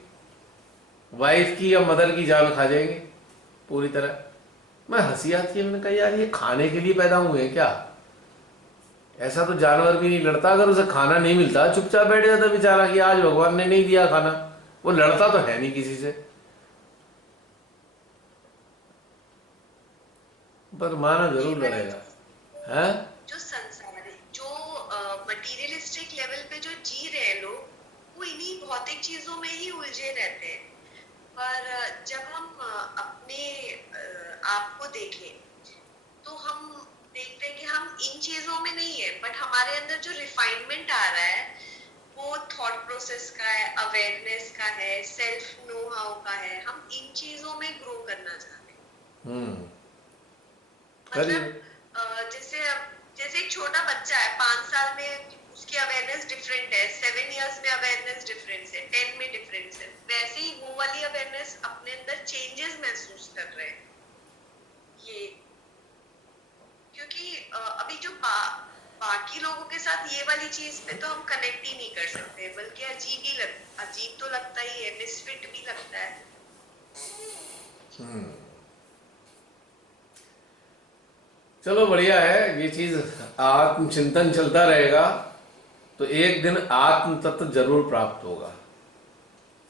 वाइफ की या मदर की जान खा जाएंगे पूरी तरह। मैं हंसी आती है, मैंने कहा यार ये खाने के लिए पैदा हुए हैं क्या? ऐसा तो जानवर भी नहीं लड़ता, अगर उसे खाना नहीं मिलता चुपचाप बैठ जाता बेचारा कि आज भगवान ने नहीं दिया खाना, वो लड़ता तो है नहीं किसी से। पर माना जरूर लड़ेगा है। जो संसार है, जो मटेरियलिस्टिक लेवल पे जो जी रहे हैं लोग, वो इन्हीं भौतिक चीजों में ही उलझे रहते हैं। पर जब हम अपने आप को देखें तो हम देखते हैं कि हम इन चीजों में नहीं है, बट हमारे अंदर जो रिफाइनमेंट आ रहा है वो थॉट प्रोसेस का है, अवेयरनेस का है, सेल्फ नो हाउ का है। हम इन चीजों में ग्रो करना चाहते हैं। मतलब जैसे जैसे एक छोटा बच्चा है, 5 साल में उसकी अवेयरनेस डिफरेंट है, 7 इयर्स में अवेयरनेस डिफरेंस है, 10 में डिफरेंस है। वैसे ही वो वाली अवेयरनेस अपने अंदर चेंजेस महसूस कर रहे हैं ये, क्योंकि अभी जो बाकी लोगों के साथ ये वाली चीज पे तो हम कनेक्ट ही नहीं कर सकते, बल्कि अजीब तो लगता ही है, मिसफिट भी लगता है। चलो बढ़िया है, ये चीज आत्मचिंतन चलता रहेगा तो एक दिन आत्म तत्व जरूर प्राप्त होगा।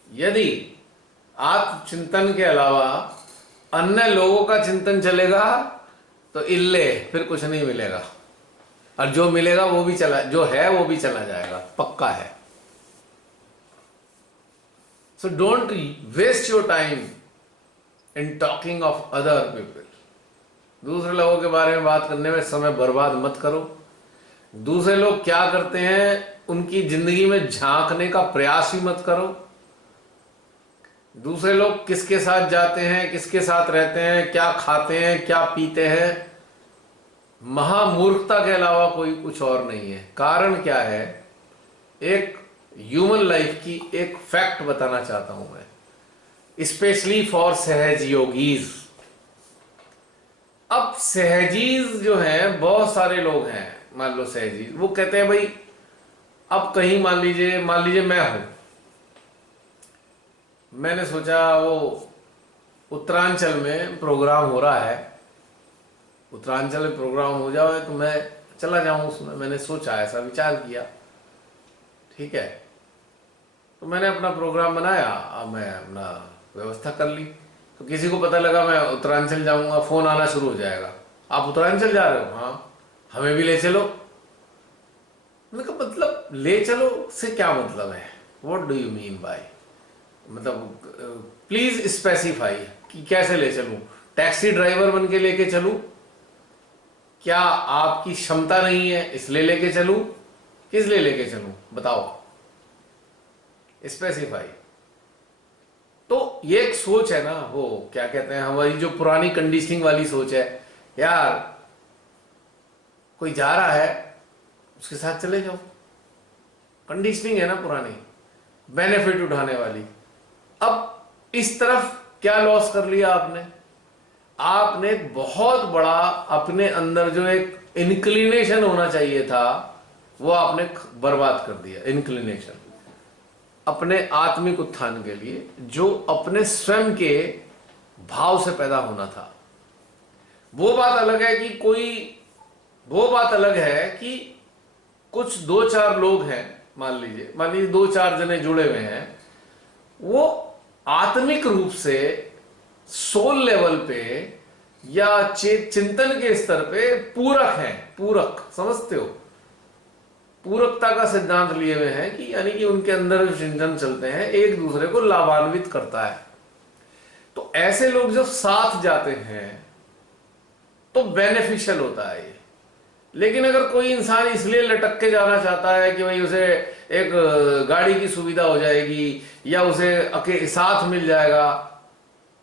यदि आत्मचिंतन के अलावा अन्य लोगों का चिंतन चलेगा तो इल्ले फिर कुछ नहीं मिलेगा, और जो मिलेगा वो भी चला, जो है वो भी चला जाएगा, पक्का है। So don't waste your time in talking of other people. दूसरे लोगों के बारे में बात करने में समय बर्बाद मत करो। दूसरे लोग क्या करते हैं उनकी जिंदगी में झांकने का प्रयास भी मत करो। दूसरे लोग किसके साथ जाते हैं, किसके साथ रहते हैं, क्या खाते हैं, क्या पीते हैं, महामूर्खता के अलावा कोई कुछ और नहीं है। कारण क्या है, एक ह्यूमन लाइफ की एक फैक्ट बताना चाहता हूं मैं, स्पेशली फॉर सहज योगीज। अब सहजीज जो हैं, बहुत सारे लोग हैं, मान लो सहजीज, वो कहते हैं भाई अब कहीं मान लीजिए मैं हूं, मैंने सोचा वो उत्तरांचल में प्रोग्राम हो रहा है, उत्तरांचल में प्रोग्राम हो जाए तो मैं चला जाऊं उसमें, मैंने सोचा, ऐसा विचार किया, ठीक है। तो मैंने अपना प्रोग्राम बनाया, अब मैं अपना व्यवस्था कर ली। तो किसी को पता लगा मैं उत्तरांचल जाऊंगा, फोन आना शुरू हो जाएगा, आप उत्तरांचल जा रहे हो? हाँ, हमें भी ले चलो। मैंने कहा मतलब ले चलो से क्या मतलब है, what do you mean by, मतलब प्लीज स्पेसिफाई कि कैसे ले चलूं, टैक्सी ड्राइवर बन के लेके चलूं, क्या आपकी क्षमता नहीं है इसलिए लेके चलूं, किस लिए लेके चलूं बताओ, स्पेसिफाई। तो ये एक सोच है ना, वो क्या कहते हैं, हमारी जो पुरानी कंडीशनिंग वाली सोच है, यार कोई जा रहा है उसके साथ चले जाओ, कंडीशनिंग है ना पुरानी, बेनिफिट उठाने वाली। अब इस तरफ क्या लॉस कर लिया आपने? आपने एक बहुत बड़ा अपने अंदर जो एक इंक्लिनेशन होना चाहिए था वो आपने बर्बाद कर दिया। इंक्लिनेशन अपने आत्मिक उत्थान के लिए जो अपने स्वयं के भाव से पैदा होना था। वो बात अलग है कि वो बात अलग है कि कुछ 2-4 लोग हैं, मान लीजिए 2-4 जने जुड़े हुए हैं, वो आत्मिक रूप से सोल लेवल पे या चिंतन के स्तर पे पूरक हैं। पूरक समझते हो? पूरकता का सिद्धांत लिए हुए हैं कि यानी कि उनके अंदर जो चिंतन चलते हैं एक दूसरे को लाभान्वित करता है। तो ऐसे लोग जब साथ जाते हैं तो बेनिफिशियल होता है ये। लेकिन अगर कोई इंसान इसलिए लटक के जाना चाहता है कि भाई उसे एक गाड़ी की सुविधा हो जाएगी या उसे साथ मिल जाएगा,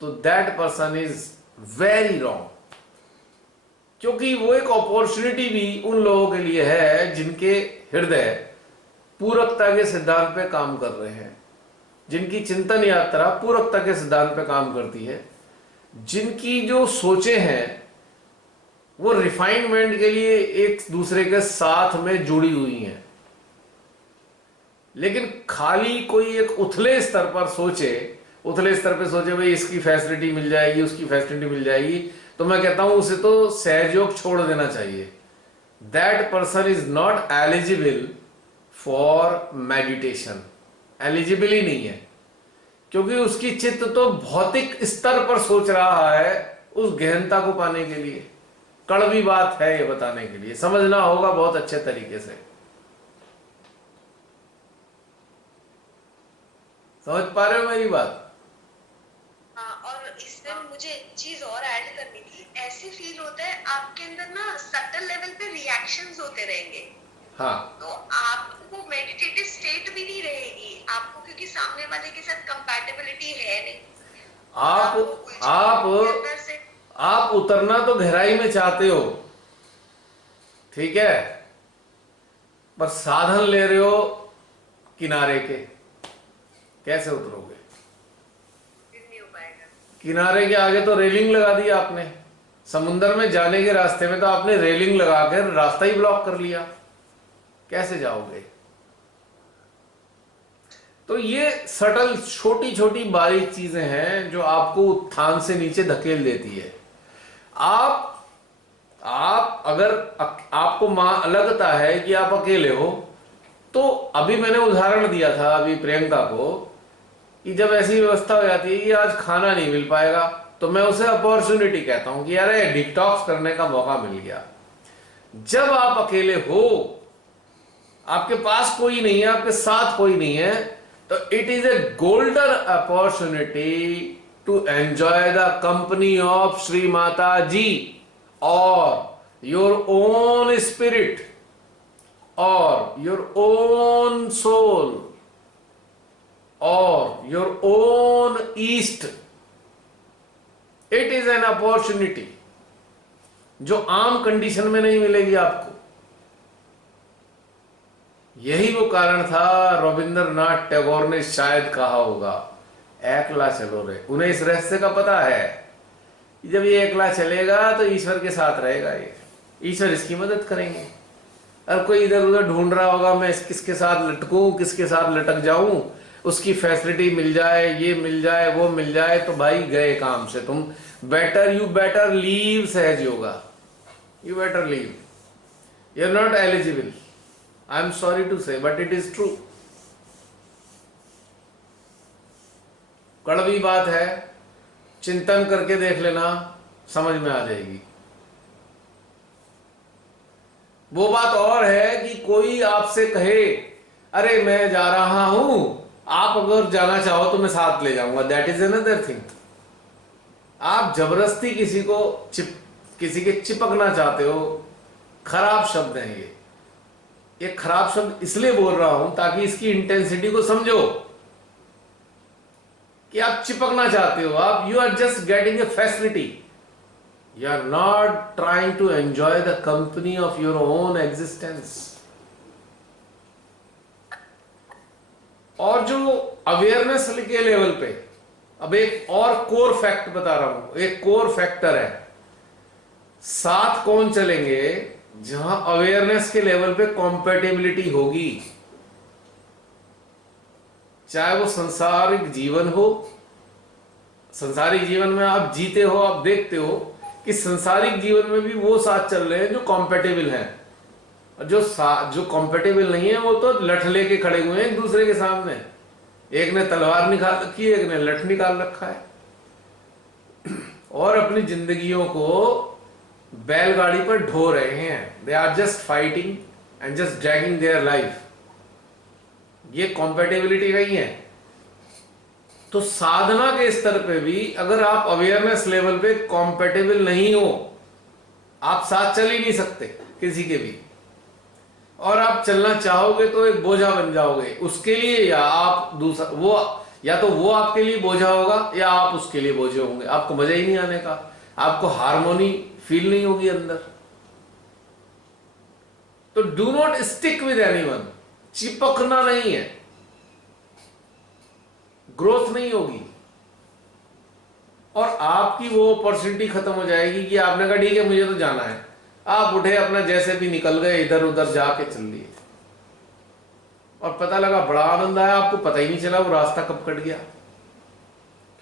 तो that person is very wrong. क्योंकि वो एक अपॉर्चुनिटी भी उन लोगों के लिए है जिनके हृदय पूरकता के सिद्धांत पे काम कर रहे हैं, जिनकी चिंतन यात्रा पूरकता के सिद्धांत पे काम करती है, जिनकी जो सोचें हैं वो रिफाइनमेंट के लिए एक दूसरे के साथ में जुड़ी हुई हैं। लेकिन खाली कोई एक उथले स्तर पे सोचे भाई इसकी फैसिलिटी मिल जाएगी, उसकी फैसिलिटी मिल जाएगी, तो मैं कहता हूं उसे तो सहयोग छोड़ देना चाहिए। That person is not eligible for meditation. Eligible ही नहीं है, क्योंकि उसकी चित्त तो भौतिक स्तर पर सोच रहा है उस गहनता को पाने के लिए। कड़वी बात है ये बताने के लिए, समझना होगा बहुत अच्छे तरीके से। समझ पा रहे हो मेरी बात? हाँ, और इसमें मुझे एक चीज और ऐड करनी थी। ऐसे फील होता है आपके अंदर ना सटल लेवल पे रिएक्शंस होते रहेंगे। हाँ, तो आपको मेडिटेटिव स्टेट भी नहीं रहेगी आपको, क्योंकि सामने वाले के साथ कंपैटिबिलिटी है नहीं। आप उतरना तो गहराई में चाहते हो, ठीक है, पर साधन ले रहे हो किनारे के। कैसे उतरोगे? नहीं हो पाएगा। किनारे के आगे तो रेलिंग लगा दी आपने। समुद्र में जाने के रास्ते में तो आपने रेलिंग लगाकर रास्ता ही ब्लॉक कर लिया, कैसे जाओगे? तो ये सटल छोटी छोटी बारीक चीजें हैं जो आपको उत्थान से नीचे धकेल देती है। आप अगर आपको लगता है कि आप अकेले हो, तो अभी मैंने उदाहरण दिया था अभी प्रियंका को कि जब ऐसी व्यवस्था हो जाती है कि आज खाना नहीं मिल पाएगा, तो मैं उसे अपॉर्चुनिटी कहता हूं कि यार डिटॉक्स करने का मौका मिल गया। जब आप अकेले हो, आपके पास कोई नहीं है, आपके साथ कोई नहीं है, तो it is a golden opportunity to enjoy the company of Shri Mata ji और योर ओन स्पिरिट और योर ओन सोल और योर ओन ईस्ट। इट इज एन अपॉर्चुनिटी जो आम कंडीशन में नहीं मिलेगी आपको। यही वो कारण था, रविंद्रनाथ टैगोर ने शायद कहा होगा, एकला चलो रे। उन्हें इस रहस्य का पता है कि जब ये एकला चलेगा तो ईश्वर के साथ रहेगा, ये ईश्वर इसकी मदद करेंगे। और कोई इधर उधर ढूंढ रहा होगा मैं किसके साथ लटकूं, किसके साथ लटक जाऊं, उसकी फैसिलिटी मिल जाए, ये मिल जाए, वो मिल जाए, तो भाई गए काम से तुम। You better leave Sahaja Yoga, you better leave, you are not eligible. I am sorry to say, but it is true. कड़वी बात है, चिंतन करके देख लेना, समझ में आ जाएगी। वो बात और है कि कोई आपसे कहे अरे मैं जा रहा हूं, आप अगर जाना चाहो तो मैं साथ ले जाऊंगा, दैट इज अनदर थिंग। आप जबरदस्ती किसी के चिपकना चाहते हो, खराब शब्द है ये खराब शब्द इसलिए बोल रहा हूं ताकि इसकी इंटेंसिटी को समझो कि आप चिपकना चाहते हो। आप you are just getting a facility, you are not trying to enjoy the company of your own existence. और जो अवेयरनेस के लेवल पे, अब एक और कोर फैक्ट बता रहा हूं, एक कोर फैक्टर है, साथ कौन चलेंगे, जहां अवेयरनेस के लेवल पे कॉम्पेटिबिलिटी होगी, चाहे वो संसारिक जीवन हो। संसारिक जीवन में आप जीते हो, आप देखते हो कि संसारिक जीवन में भी वो साथ चल रहे हैं जो कॉम्पेटिबल हैं, और जो कॉम्पेटिबल नहीं है वो तो लठ लेके खड़े हुए हैं एक दूसरे के सामने। एक ने तलवार निकाल रखी है, एक ने लठ निकाल रखा है, और अपनी जिंदगियों को बैलगाड़ी पर ढो रहे हैं। They are just fighting and just dragging their life. ये कॉम्पेटिबिलिटी नहीं है। तो साधना के स्तर पे भी अगर आप अवेयरनेस लेवल पे कॉम्पेटिबल नहीं हो, आप साथ चल ही नहीं सकते किसी के भी, और आप चलना चाहोगे तो एक बोझा बन जाओगे उसके लिए, या आप दूसरा वो, या तो वो आपके लिए बोझा होगा या आप उसके लिए बोझे होंगे। आपको मजा ही नहीं आने का, आपको हार्मोनी फील नहीं होगी अंदर। तो do not stick with anyone, चिपकना नहीं है, ग्रोथ नहीं होगी, और आपकी वो अपॉर्चुनिटी खत्म हो जाएगी कि आपने कहा ठीक है मुझे तो जाना है, आप उठे अपना जैसे भी निकल गए, इधर उधर जाके चल लिए, और पता लगा बड़ा आनंद आया, आपको पता ही नहीं चला वो रास्ता कब कट गया,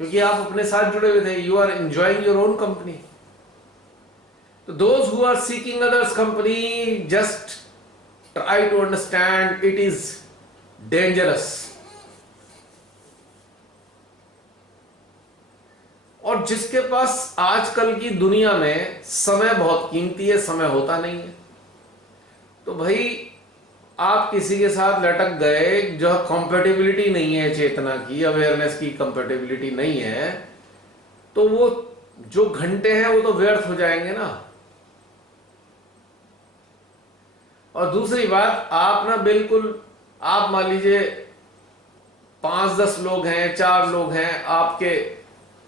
क्योंकि आप अपने साथ जुड़े हुए थे। You are enjoying your own company. तो those who are seeking others company, just try to understand it is dangerous. और जिसके पास आजकल की दुनिया में समय बहुत कीमती है, समय होता नहीं है, तो भाई आप किसी के साथ लटक गए, जो कंपेटिबिलिटी नहीं है, चेतना की, अवेयरनेस की कंपेटिबिलिटी नहीं है, तो वो जो घंटे हैं वो तो व्यर्थ हो जाएंगे ना। और दूसरी बात, आप ना बिल्कुल, आप मान लीजिए 5-10 लोग हैं, 4 लोग हैं, आपके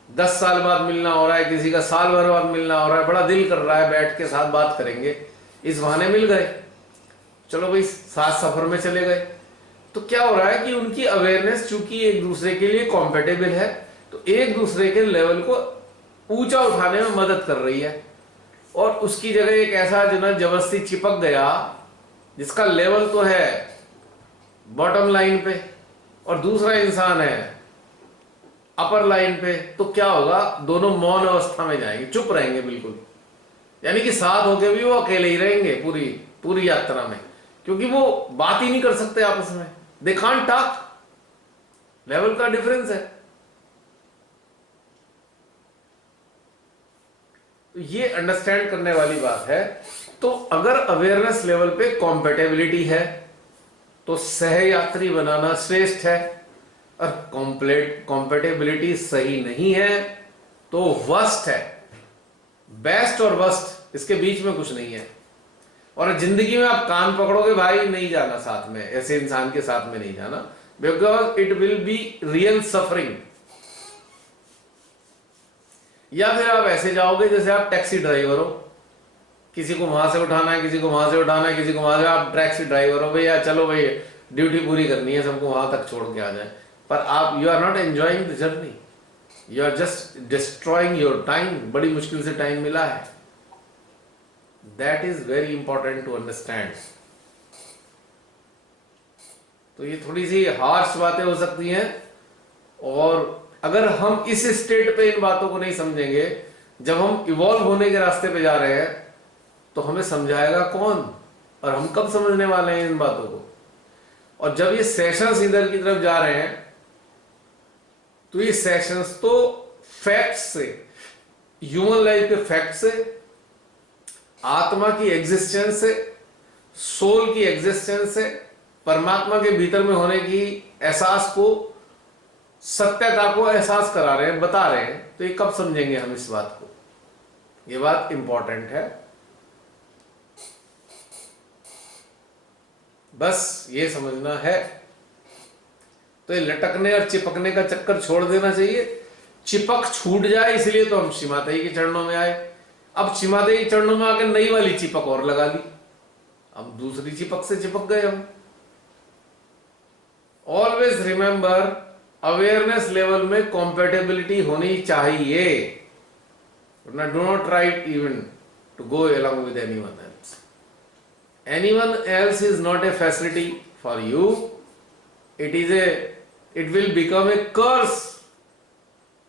10 साल बाद मिलना हो रहा है, किसी का साल भर बाद मिलना हो रहा है, बड़ा दिल कर रहा है बैठ के साथ बात करेंगे, इस बहाने मिल गए, चलो भाई साथ सफर में चले गए। तो क्या हो रहा है कि उनकी अवेयरनेस चूंकि एक दूसरे के लिए कॉम्पेटेबल है, तो एक दूसरे के लेवल को ऊंचा उठाने में मदद कर रही है। और उसकी जगह एक ऐसा जो ना जबरदस्ती चिपक गया, जिसका लेवल तो है बॉटम लाइन पे और दूसरा इंसान है अपर लाइन पे, तो क्या होगा, दोनों मौन अवस्था में जाएंगे, चुप रहेंगे बिल्कुल, यानी कि साथ होके भी वो अकेले ही रहेंगे पूरी यात्रा में, क्योंकि वो बात ही नहीं कर सकते आपस में। दे कांट टॉक, लेवल का डिफरेंस है। तो ये अंडरस्टैंड करने वाली बात है। तो अगर अवेयरनेस लेवल पे कॉम्पेटेबिलिटी है तो सहयात्री बनाना श्रेष्ठ है, और कॉम्पेटेबिलिटी सही नहीं है तो वर्स्ट है। बेस्ट और वर्स्ट, इसके बीच में कुछ नहीं है। और जिंदगी में आप कान पकड़ोगे, भाई नहीं जाना साथ में, ऐसे इंसान के साथ में नहीं जाना, because it will be real suffering. या फिर आप ऐसे जाओगे जैसे आप टैक्सी ड्राइवर हो, किसी को वहां से उठाना है, किसी को वहां से उठाना है, किसी को वहां से, आप टैक्सी ड्राइवर हो भैया, चलो भाई ड्यूटी पूरी करनी है, सबको वहां तक छोड़ के आ जाए, पर आप you are not enjoying the journey, you are just destroying your time. बड़ी मुश्किल से टाइम मिला है। That is very important to understand. तो ये थोड़ी सी हार्श बातें हो सकती हैं, और अगर हम इस स्टेट पे इन बातों को नहीं समझेंगे, जब हम इवॉल्व होने के रास्ते पे जा रहे हैं, तो हमें समझाएगा कौन, और हम कब समझने वाले हैं इन बातों को। और जब ये सेशंस इधर की तरफ जा रहे हैं, तो ये सेशंस तो फैक्ट्स से, ह्यूमन लाइफ के फैक्ट से, आत्मा की एग्जिस्टेंस से, सोल की एग्जिस्टेंस से, परमात्मा के भीतर में होने की एहसास को, सत्यता को एहसास करा रहे हैं, बता रहे हैं। तो ये कब समझेंगे हम इस बात को? ये बात इंपॉर्टेंट है। बस ये समझना है। तो ये लटकने और चिपकने का चक्कर छोड़ देना चाहिए। चिपक छूट जाए, इसलिए तो हम श्रीमाता के चरणों में आए। अब श्रीमाता के चरणों में आकर नई वाली चिपक और लगा ली, अब दूसरी चिपक से चिपक गए हम। ऑलवेज रिमेंबर, अवेयरनेस लेवल में कॉम्पेटेबिलिटी होनी चाहिए, वरना do not try even to go along with anyone else. Anyone else is not a facility for you. It will become a curse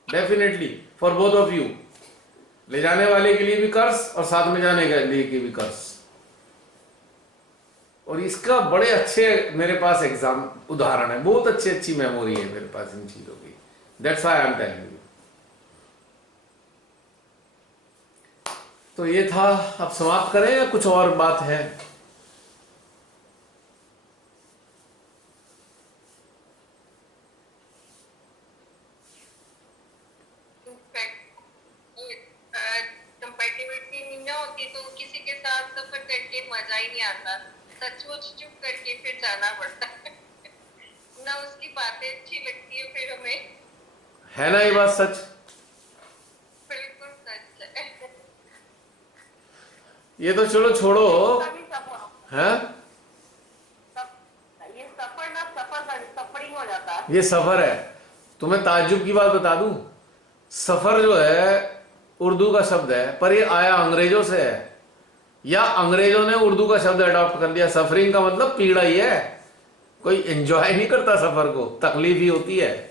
definitely for both of you. ले जाने वाले के लिए भी कर्स और साथ में जाने के लिए की भी कर्स। और इसका बड़े अच्छे मेरे पास उदाहरण है, बहुत अच्छी मेमोरी है मेरे पास इन चीजों की। That's why I am telling you. तो ये था, अब समाप्त करें या कुछ और बात है? कंपैटिबिलिटी नहीं ना होती तो किसी के साथ सफर करके मजा ही नहीं आता, सचमुच चुप करके फिर जाना पड़ता है ना, उसकी बातें अच्छी लगती है फिर हमें, है ना ये बात सच? बिल्कुल सच है। ये तो चलो छोड़ो, तभी सफर है ये सफर ना सफरिंग हो जाता है। ये सफर है। तुम्हें ताज्जुब की बात बता दूं, सफर जो है उर्दू का शब्द है, पर ये आया अंग्रेजों से है, या अंग्रेजों ने उर्दू का शब्द अडॉप्ट कर लिया। सफरिंग का मतलब पीड़ा ही है, कोई एंजॉय नहीं करता सफर को, तकलीफ ही होती है।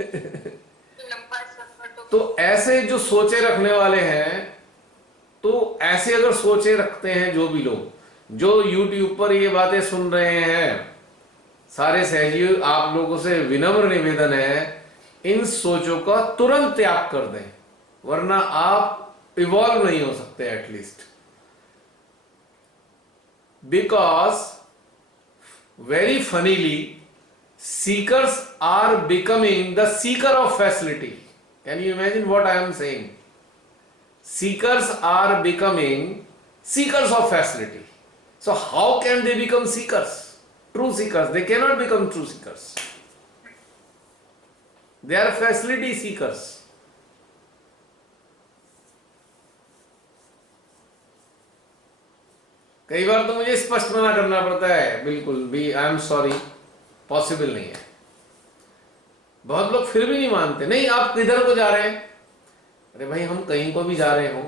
लंबा सफर तो ऐसे जो सोचे रखने वाले हैं, तो ऐसे अगर सोचे रखते हैं जो भी लोग, जो YouTube पर ये बातें सुन रहे हैं, सारे सहजीव, आप लोगों से विनम्र निवेदन है, इन सोचों का तुरंत त्याग कर दें, वरना आप इवॉल्व नहीं हो सकते at least. Because very funnily seekers are becoming the seeker of facility. Can you imagine what I am saying? Seekers are becoming seekers of facility. So how can they become seekers? True seekers. They cannot become true seekers. They are facility seekers. कई बार तो मुझे स्पष्ट मना करना पड़ता है, बिल्कुल भी आई एम सॉरी, पॉसिबल नहीं है। बहुत लोग फिर भी नहीं मानते। नहीं, आप किधर को जा रहे हैं? अरे भाई, हम कहीं को भी जा रहे हो,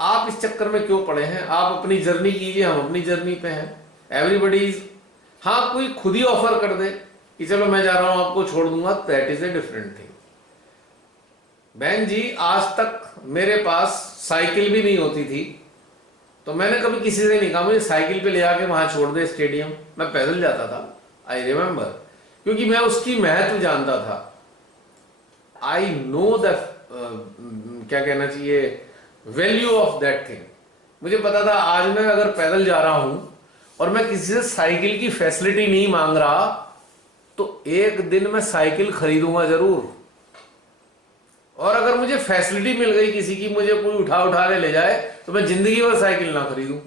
आप इस चक्कर में क्यों पड़े हैं? आप अपनी जर्नी कीजिए, हम अपनी जर्नी पे हैं। एवरीबडी इज, हाँ, कोई खुद ही ऑफर कर दे कि चलो मैं जा रहा हूं, आपको छोड़ दूंगा, that is a different thing. बहन जी, आज तक मेरे पास साइकिल भी नहीं होती थी, तो मैंने कभी किसी से नहीं कहा मुझे साइकिल पे ले आके वहां छोड़ दे स्टेडियम। मैं पैदल जाता था, आई रिमेम्बर, क्योंकि मैं उसकी महत्व जानता था। आई नो द क्या कहना चाहिए, वैल्यू ऑफ दैट थिंग। मुझे पता था आज मैं अगर पैदल जा रहा हूं और मैं किसी से साइकिल की फैसिलिटी नहीं मांग रहा, तो एक दिन मैं साइकिल खरीदूंगा जरूर। और अगर मुझे फैसिलिटी मिल गई किसी की, मुझे कोई उठा उठा के ले जाए, तो मैं जिंदगी भर साइकिल ना खरीदूं।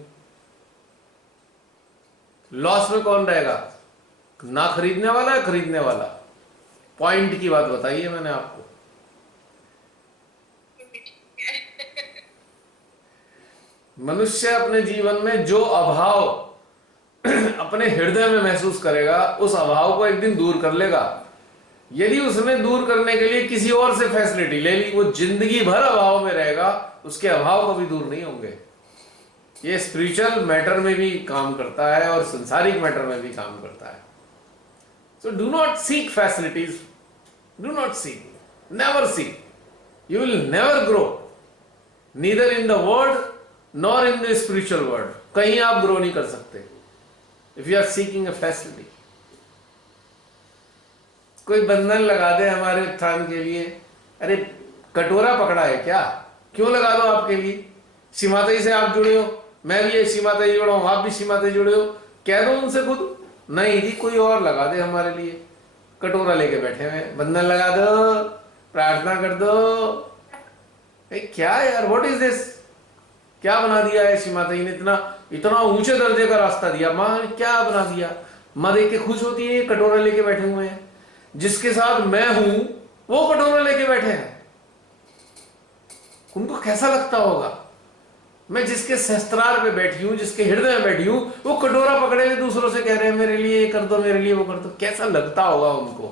लॉस में कौन रहेगा? ना खरीदने वाला है खरीदने वाला? पॉइंट की बात बताइए मैंने आपको। मनुष्य अपने जीवन में जो अभाव अपने हृदय में महसूस करेगा, उस अभाव को एक दिन दूर कर लेगा। यदि उसने दूर करने के लिए किसी और से फैसिलिटी ले ली, वो जिंदगी भर अभाव में रहेगा, उसके अभाव कभी दूर नहीं होंगे। ये स्पिरिचुअल मैटर में भी काम करता है और संसारिक मैटर में भी काम करता है। So do not seek facilities, do not seek, never seek, you will never grow, neither in the world nor in the spiritual world. कहीं आप ग्रो नहीं कर सकते if you are seeking a facility. कोई बंधन लगा दे हमारे उत्थान के लिए, अरे कटोरा पकड़ा है क्या? क्यों लगा दो आपके लिए? सीमाताई से आप जुड़े हो, मैं भी सीमाताई जुड़ा हूं, आप भी सीमाताई जुड़े हो, कह दो उनसे खुद। नहीं जी, कोई और लगा दे हमारे लिए। कटोरा लेके बैठे हुए, बंधन लगा दो, प्रार्थना कर दो। क्या यार, व्हाट इज दिस? क्या बना दिया है सीमाताई ने? इतना ऊंचे दर्जे का रास्ता दिया। माँ ने क्या बना दिया? माँ देख के खुश होती है, कटोरा लेके बैठे हुए हैं। जिसके साथ मैं हूं वो कटोरा लेके बैठे हैं, उनको कैसा लगता होगा? मैं जिसके सहस्त्रार पे बैठी हूं, जिसके हृदय में बैठी हूं, वो कटोरा पकड़े हुए दूसरों से कह रहे हैं मेरे लिए ये कर दो, मेरे लिए वो कर दो। कैसा लगता होगा उनको?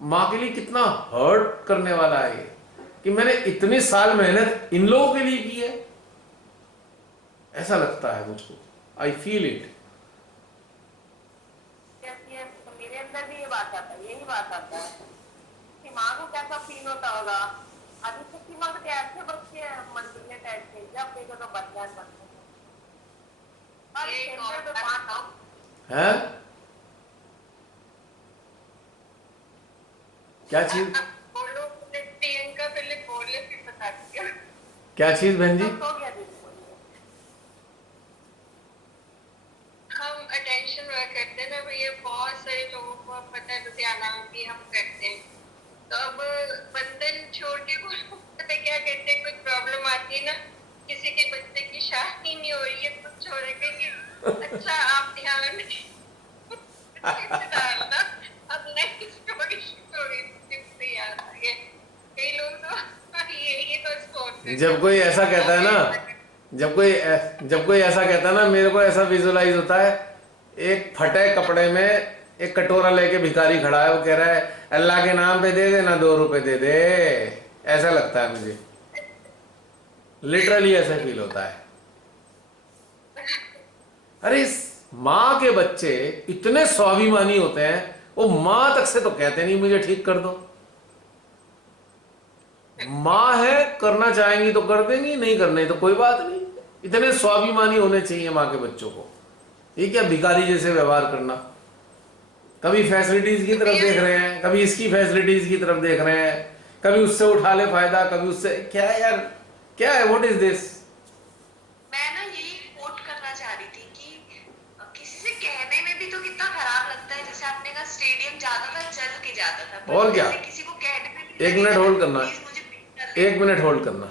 माँ के लिए कितना हर्ट करने वाला है ये, कि मैंने इतने साल मेहनत इन लोगों के लिए की है। ऐसा लगता है मुझको, आई फील इट। तो मेरे अंदर भी ये बात आता है, यही बात आता है कि माँ को कैसा फील होता होगा। अभी तक की माँ के ऐसे बच्चे हैं मंडलीय टाइप के, जब देखो तो बदलाव बनते हैं। और एक और सेंटर पे बात 5 बताओ, है क्या चीज? बोलो, प्रियंका पहले बोले फिर बताती हूँ। क्या चीज बहन जी? हो गया दीदी, बोलिए। हम अटेंशन वर्क करते हैं ना भैया, बहुत सारे लोगों को पता है लुधियाना में भी हम करते हैं। तो अब बंधन छोड़ के वो लोग पता है क्या कहते हैं, कोई प्रॉब्लम आती है ना, किसी के बच्चे की शादी नहीं हो रही है, कुछ हो रहा है कि अच्छा आप ध्यान डालना, अब नेक्स्ट स्टोरी से याद आ गया। कई लोग तो ये तो स्टोरी, जब कोई ऐसा कहता है ना, जब कोई ऐसा कहता है ना, मेरे को ऐसा विजुअलाइज होता है, एक फटे कपड़े में एक कटोरा लेके भिखारी खड़ा है, वो कह रहा है अल्लाह के नाम पे दे देना, 2 रुपए दे दे। ऐसा लगता है मुझे, लिटरली ऐसा फील होता है। अरे इस माँ के बच्चे इतने स्वाभिमानी होते हैं, वो माँ तक से तो कहते नहीं मुझे ठीक कर दो। माँ है, करना चाहेंगी तो कर देंगी, नहीं करने तो कोई बात नहीं। इतने स्वाभिमानी होने चाहिए माँ के बच्चों को। ये क्या भिखारी जैसे व्यवहार करना? कभी फैसिलिटीज की तरफ देख रहे हैं, कभी इसकी फैसिलिटीज की तरफ देख रहे हैं, कभी उससे उठा ले फायदा, कभी उससे। क्या है यार, क्या है, व्हाट इज दिस? मैं ना यही कोट करना चाह रही थी कि किसी से कहने में भी तो कितना खराब लगता है। जैसे आपने कहा स्टेडियम जाता था, चल के जाता था, और क्या? किसी को कहने में भी 1 मिनट होल्ड करना, प्लीज मुझे पिक कर ले। 1 मिनट होल्ड करना।